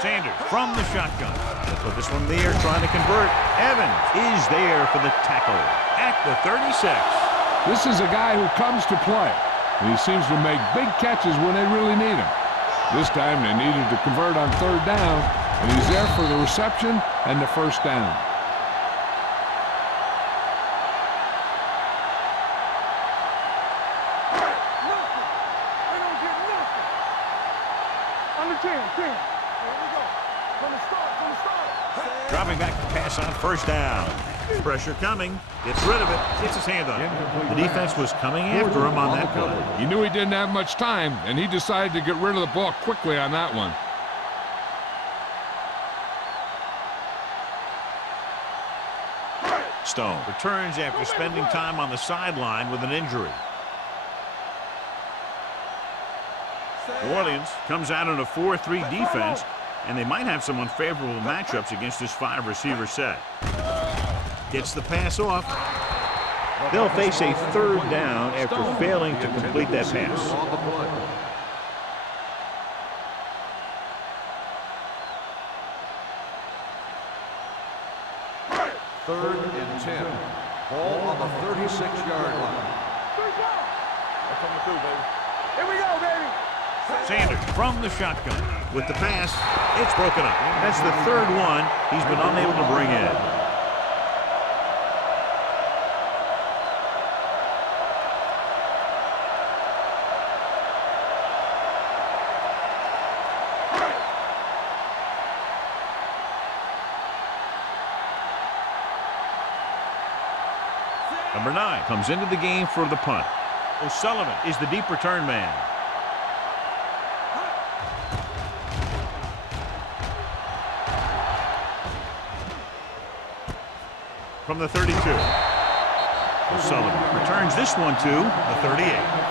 Sanders from the shotgun. They'll put this one there, trying to convert. Evans is there for the tackle at the 36. This is a guy who comes to play. And he seems to make big catches when they really need him. This time they needed to convert on third down, and he's there for the reception and the first down. Dropping back to pass on first down. Pressure coming. Gets rid of it. Gets his hand on it. The defense was coming after him on that play. He knew he didn't have much time, and he decided to get rid of the ball quickly on that one. Stone returns after spending time on the sideline with an injury. New Orleans comes out in a 4-3 defense, and they might have some unfavorable matchups against this 5-receiver set. Gets the pass off. They'll face a third down after failing to complete that pass. Third and 10. Ball on the 36-yard line. Here we go, baby. Sanders from the shotgun. With the pass, it's broken up. That's the third one he's been unable to bring in. Number 9 comes into the game for the punt. O'Sullivan is the deep return man. From the 32. O'Sullivan returns this one to the 38.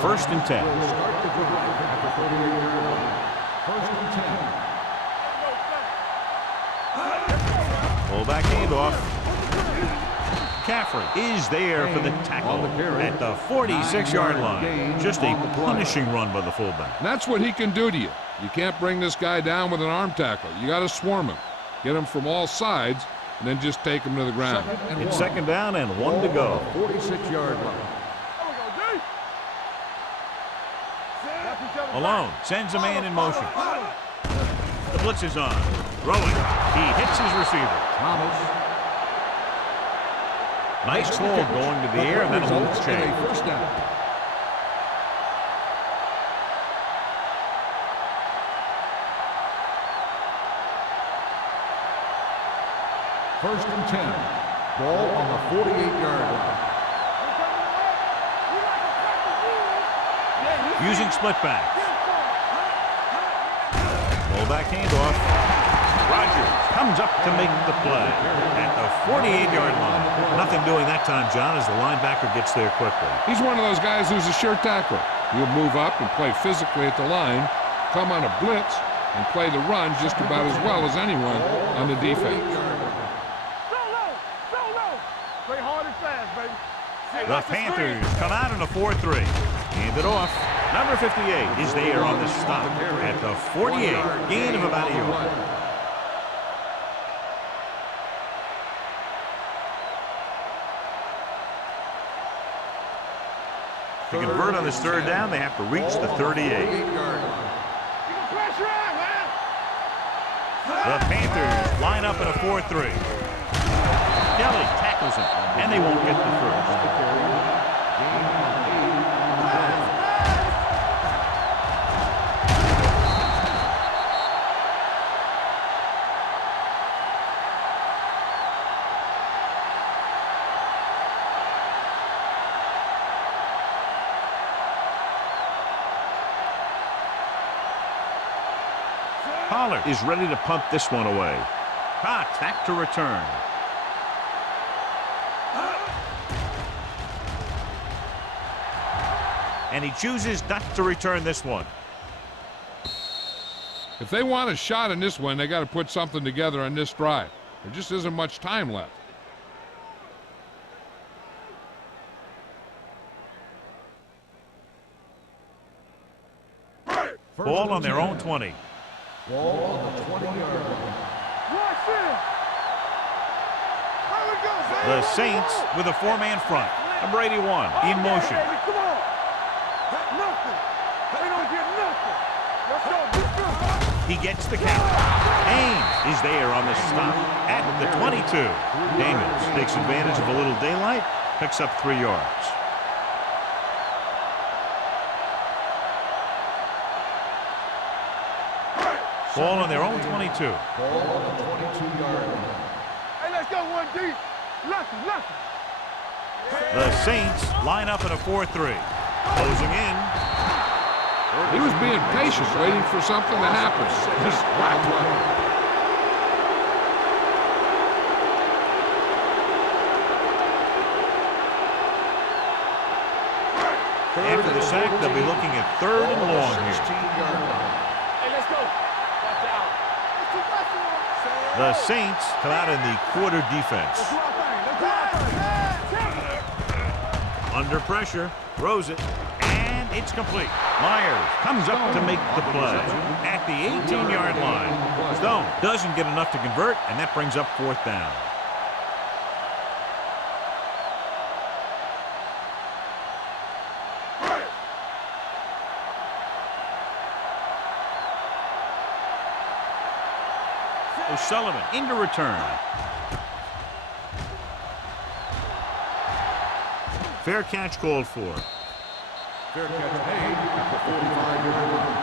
First and 10. Fullback handoff. Caffrey is there for the tackle at the 46-yard line. Just a punishing run by the fullback. That's what he can do to you. You can't bring this guy down with an arm tackle. You got to swarm him. Get him from all sides, and then just take him to the ground. It's second down and 1 to go. 46-yard line. Malone sends a man in motion. The blitz is on. Throwing. He hits his receiver. Thomas. Nice ball going to the air, and then a move change. First down. First and 10. Ball on the 48-yard line. Using split back. Fullback handoff. Rodgers comes up to make the play at the 48-yard line. Nothing doing that time, John, as the linebacker gets there quickly. He's one of those guys who's a sure tackler. He'll move up and play physically at the line, come on a blitz, and play the run just about as well as anyone on the defense. Play hard and fast, baby. The Panthers come out in a 4-3. Hand it off. Number 58 is there on the stop at the 48. Gain of about a yard. To convert on this third down, they have to reach the 38. The Panthers line up in a 4-3. Kelly tackles him, and they won't get the first. Pollard is ready to punt this one away. Cox back to return. And he chooses not to return this one. If they want a shot in this one, they got to put something together on this drive. There just isn't much time left. Ball on their own 20. Ball on the 20-yard line. The Saints with a four-man front. Number 81 in motion. He gets the count. Ames is there on the stop at the 22. Daniels takes advantage of a little daylight, picks up 3 yards. Ball on their own 22. Ball on the 22-yard line. Hey, let's go 1D. Lucky. The Saints line up in a 4-3. Closing in. He was being patient, waiting for something to happen. Just whacked one. After the sack, they'll be looking at 3rd and long here. 16-yard line. Hey, let's go. Watch out. The Saints come out in the quarter defense. Under pressure, throws it, and it's complete. Myers comes up to make the play at the 18-yard line. Stone doesn't get enough to convert, and that brings up 4th down. O'Sullivan into return. Fair catch called for. Fair catch made at the 45-yard line.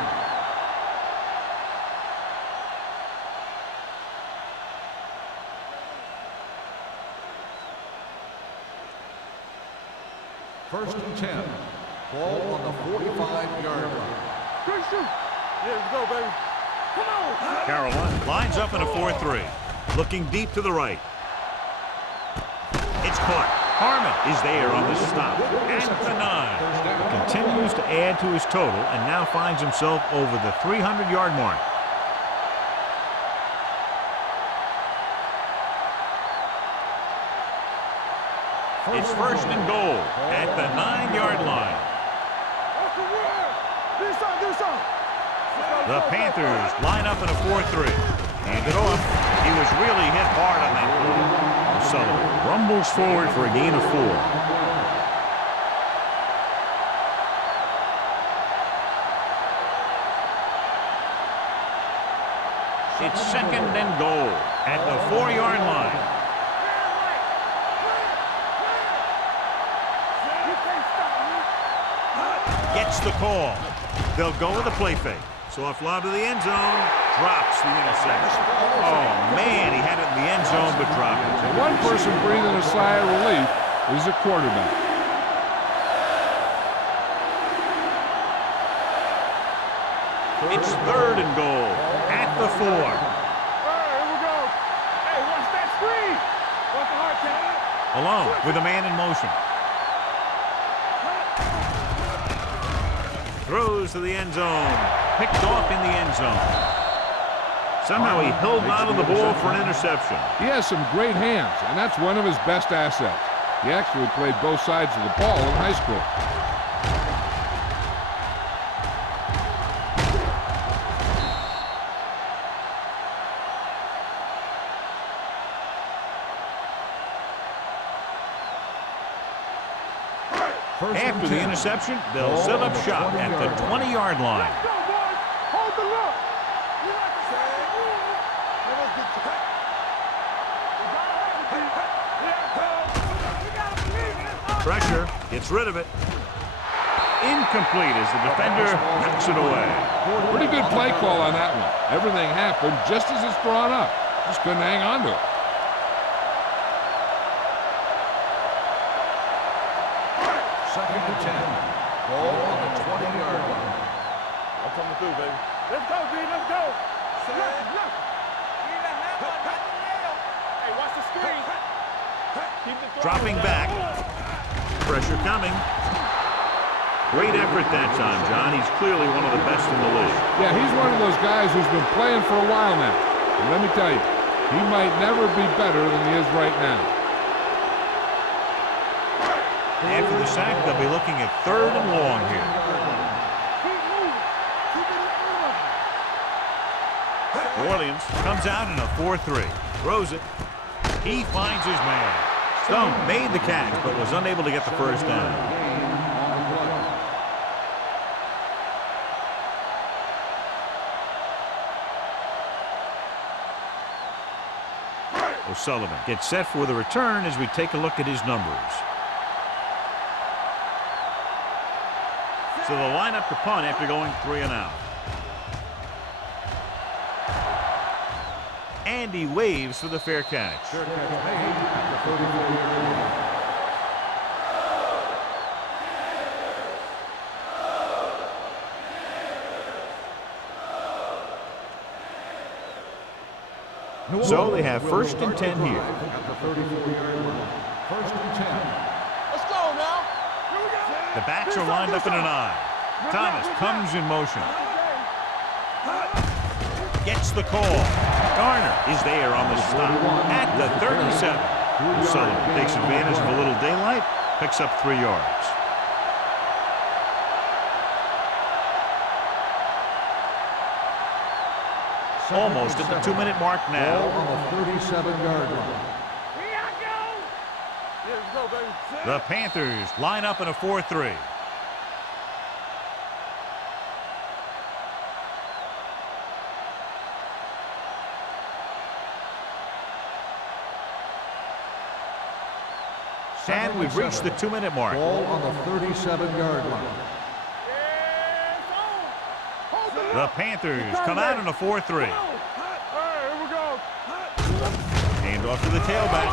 First and 10. Ball on the 45-yard line. Yeah, let's go, baby. Come on. Carolina lines up in a 4-3. Looking deep to the right. It's caught. Harmon is there on the stop at the 9. Continues to add to his total and now finds himself over the 300-yard mark. It's 1st and goal at the 9-yard line. Do something. The Panthers line up in a 4-3. Hand it off. He was really hit hard on that play. Sullivan rumbles forward for a gain of 4. It's 2nd and goal at the 4-yard line. Gets the call. They'll go with a play fake. Soft lob to the end zone. Drops the interception. Oh, man, he had it in the end zone, but dropped it. The one person breathing a sigh of relief is the quarterback. It's 3rd and goal at the 4. All right, here we go. Hey, watch that screen. Watch the hard count. Alone with a man in motion. Throws to the end zone. Picked off in the end zone. Somehow he held on to the ball for an interception. He has some great hands, and that's one of his best assets. He actually played both sides of the ball in high school. After the interception, they'll set up shop at the 20-yard line. Let's go, boys. Hold the look. You like to say it. Pressure, gets rid of it. Incomplete as the defender knocks it away. Pretty good play call on that one. Everything happened just as it's drawn up. Just couldn't hang on to it. Second and 10. Ball on the 20-yard line. I'm coming through, baby. Let's go, B. Let's go. Look. Hey, watch the screen. Keep the throw. Dropping back. Pressure coming. Great effort that time, John. He's clearly one of the best in the league. Yeah, he's one of those guys who's been playing for a while now. And let me tell you, he might never be better than he is right now. After the sack, they'll be looking at 3rd and long here. Keep moving. Keep it moving. New Orleans comes out in a 4-3. Throws it. He finds his man. Stone made the catch, but was unable to get the first down. O'Sullivan gets set for the return as we take a look at his numbers. So they'll line up to punt after going 3 and out. And he waves for the fair catch. Fair catch made at the 34-yard line. So they have 1st and 10 here. At the 34-yard line. 1st and 10. Let's go now. Here we go. The backs are lined up in an I. Thomas comes in motion. Gets the call. Garner is there on the stop at the 37. Sullivan takes advantage of a little daylight, picks up 3 yards. Almost at the 2-minute mark Ball now. on the 37-yard line. Here I go. Yeah, let's go, baby. The Panthers line up in a 4-3. And we've reached the 2-minute mark. Ball on the 37-yard line. Yeah, it's on. Hold the The look. Panthers come out in a 4-3. All right, here we go. Hand off to the tailback.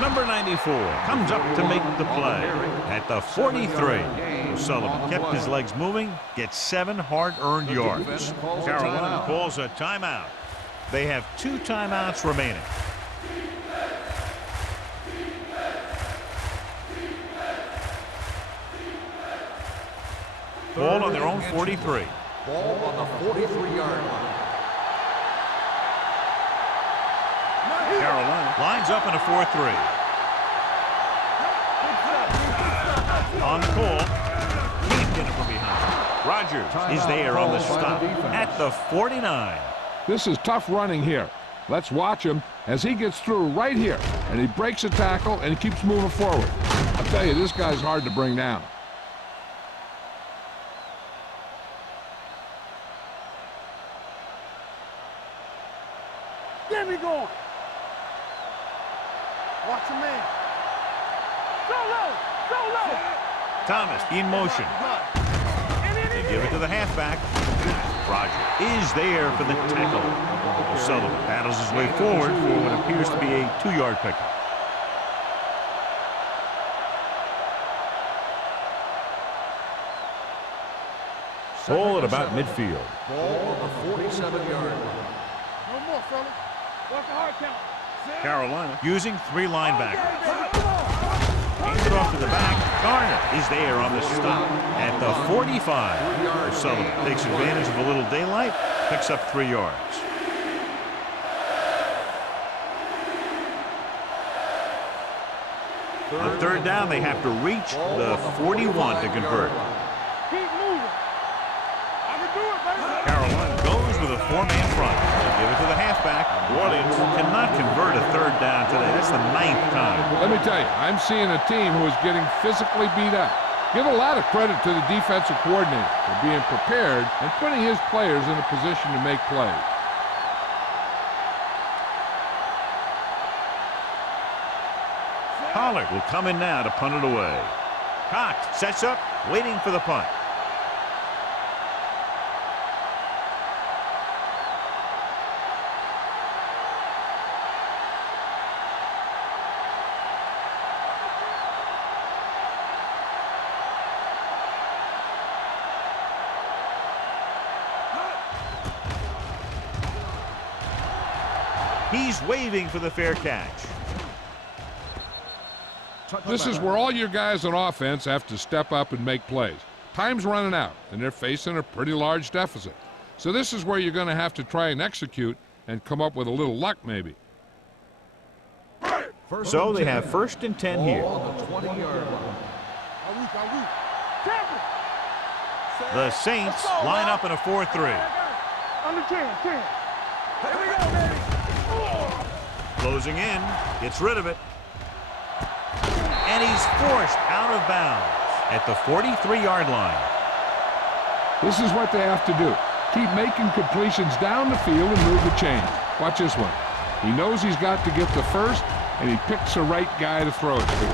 Number 94 comes up to make the play at the 43. Sullivan kept his legs moving, gets 7 hard-earned yards. Carolina calls a timeout. They have 2 timeouts remaining. Ball on their own 43. Ball on the 43-yard line. Carolina lines up in a 4-3. On the call. Can't get it from behind. Rogers is there on the stop at the 49. This is tough running here. Let's watch him as he gets through right here, and he breaks a tackle and he keeps moving forward. I'll tell you, this guy's hard to bring down. Get me going. Watch your man. Go low. Go low. Thomas in motion. They give it to the halfback. Rogers is there for the tackle. O'Sullivan battles his way forward for what appears to be a 2-yard pickup. Ball at about midfield. Ball on the 47-yard line. No more, fella. Watch the hard count. Carolina using 3 linebackers. Hands it off to the back. Garner is there on the stop at the 45. O'Sullivan takes advantage of a little daylight, picks up 3 yards. On 3rd down, they have to reach the 41 to convert. Keep moving. I can do it, baby. Carolina goes with a 4-man front. They give it to the halfback. New Orleans cannot convert a 3rd down today. That's the 9th time. Let me tell you, I'm seeing a team who is getting physically beat up. Give a lot of credit to the defensive coordinator for being prepared and putting his players in a position to make plays. Pollard will come in now to punt it away. Cox sets up, waiting for the punt. He's waving for the fair catch. This is where all your guys on offense have to step up and make plays. Time's running out, and they're facing a pretty large deficit. So this is where you're going to have to try and execute and come up with a little luck, maybe. So they have 1st and 10 here. On the 20-yard line. The Saints line up in a 4-3. Under 10. Here we go, baby. Closing in, gets rid of it. And he's forced out of bounds at the 43-yard line. This is what they have to do. Keep making completions down the field and move the chain. Watch this one. He knows he's got to get the first, and he picks the right guy to throw it to.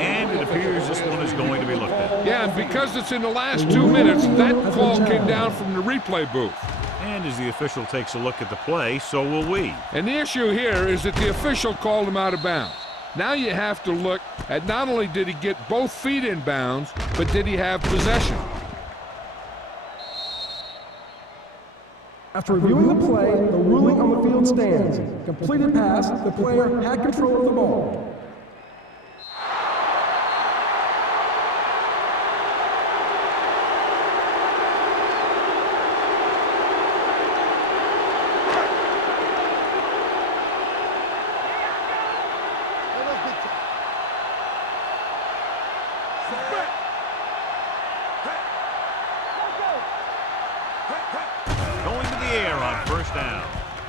And it appears this one is going to be looked at. Yeah, and because it's in the last 2 minutes, that call came down from the replay booth. And as the official takes a look at the play, so will we. And the issue here is that the official called him out of bounds. Now you have to look at not only did he get both feet in bounds, but did he have possession? After reviewing the play, the ruling on the field stands. Completed pass, the player had control of the ball.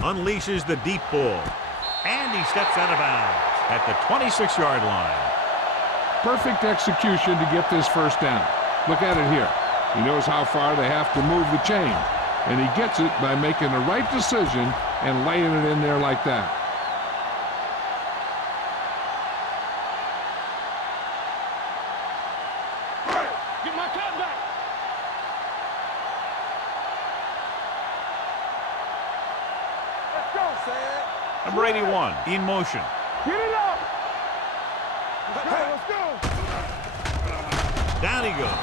Unleashes the deep ball. And he steps out of bounds at the 26-yard line. Perfect execution to get this 1st down. Look at it here. He knows how far they have to move the chain. And he gets it by making the right decision and laying it in there like that. Get my cut back. Number 81 in motion. Get it up. Let's go. Down he goes.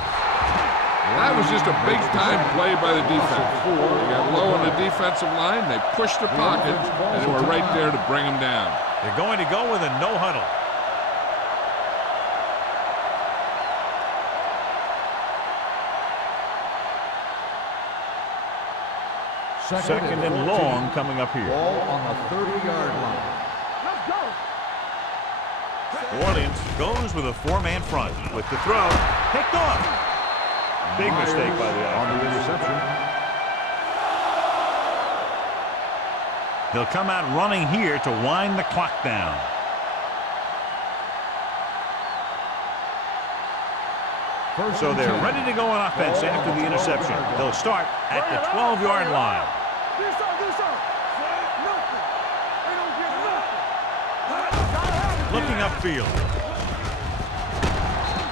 That was just a big-time play by the defense. They got low on the defensive line, they pushed the pocket, and they were right there to bring him down. They're going to go with a no huddle. Second and long coming up here. Ball on the 30-yard line. Let's go. New Orleans goes with a 4-man front with the throw picked off. Big mistake by the on offense. the interception. They'll come out running here to wind the clock down. So they're ready to go on offense after the interception. They'll start at the 12-yard line. Looking upfield.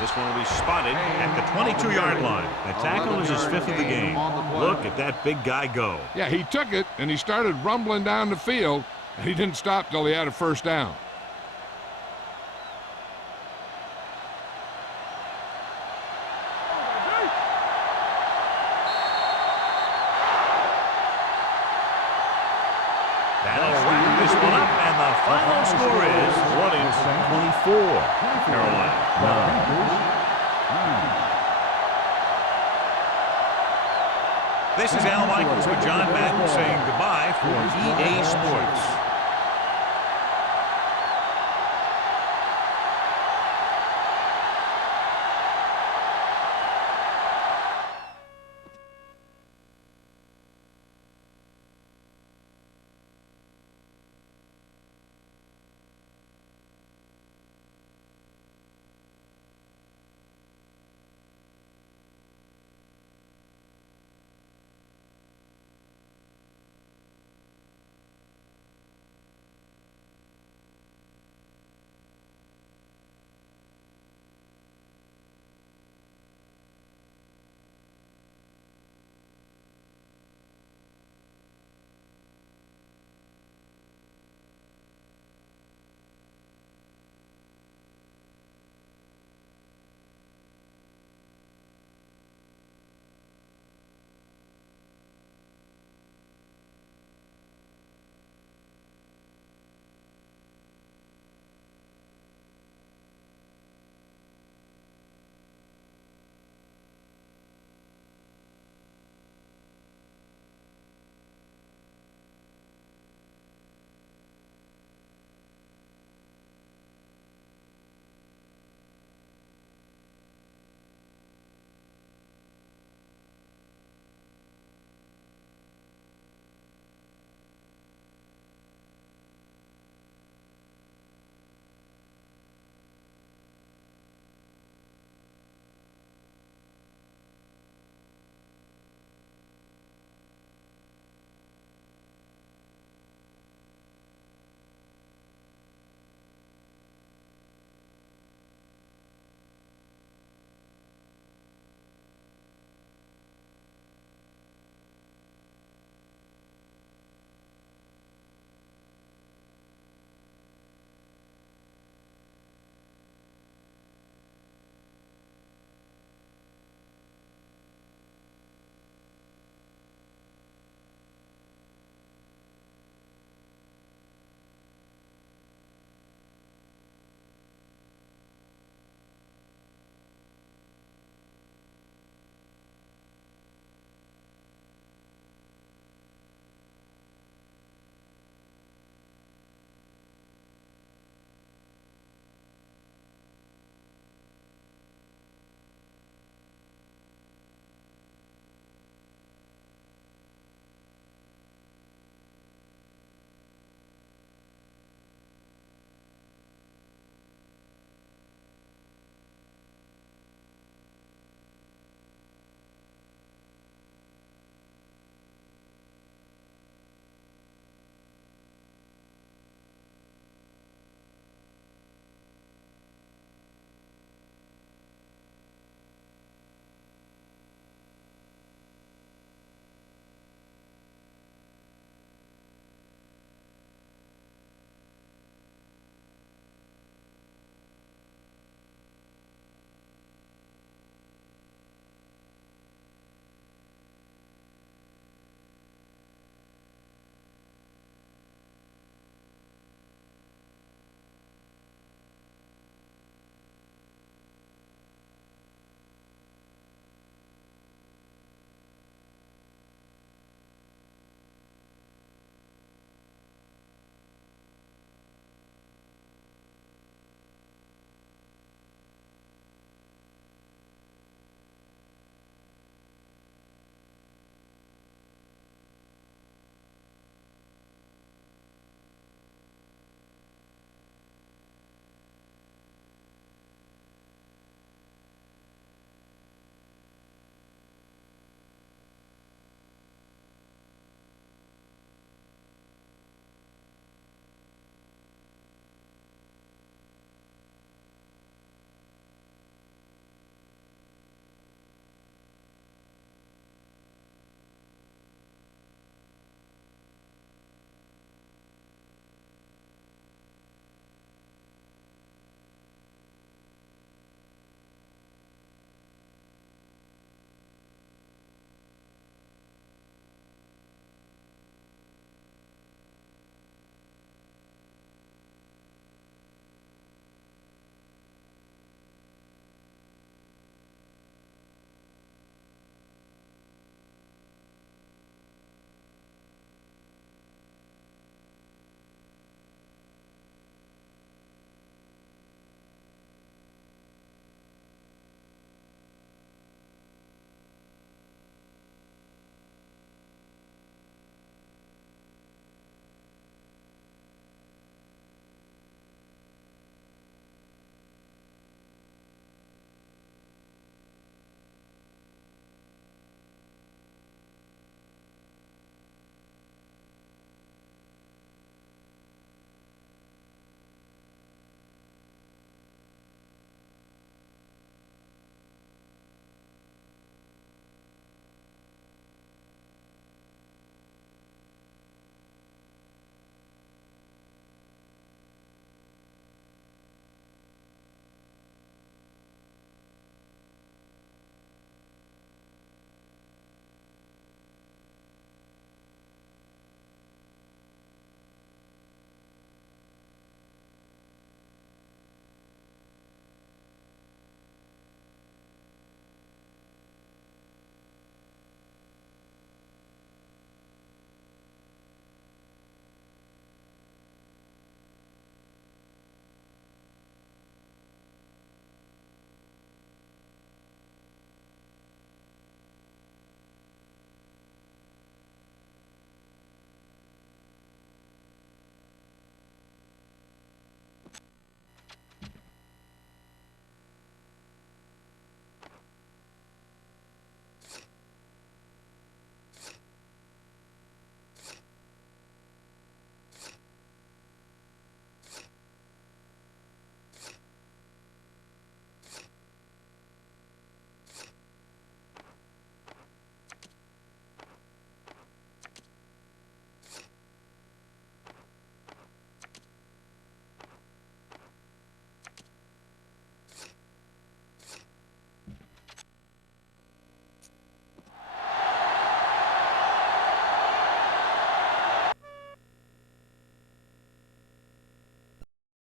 This one will be spotted at the 22-yard line. The tackle is his 5th of the game. Look at that big guy go. Yeah, he took it, and he started rumbling down the field, and he didn't stop till he had a first down. That'll wrap this one up, and the final score is 24. Carolina 9. This is Al Michaels with John Madden saying goodbye for EA Sports.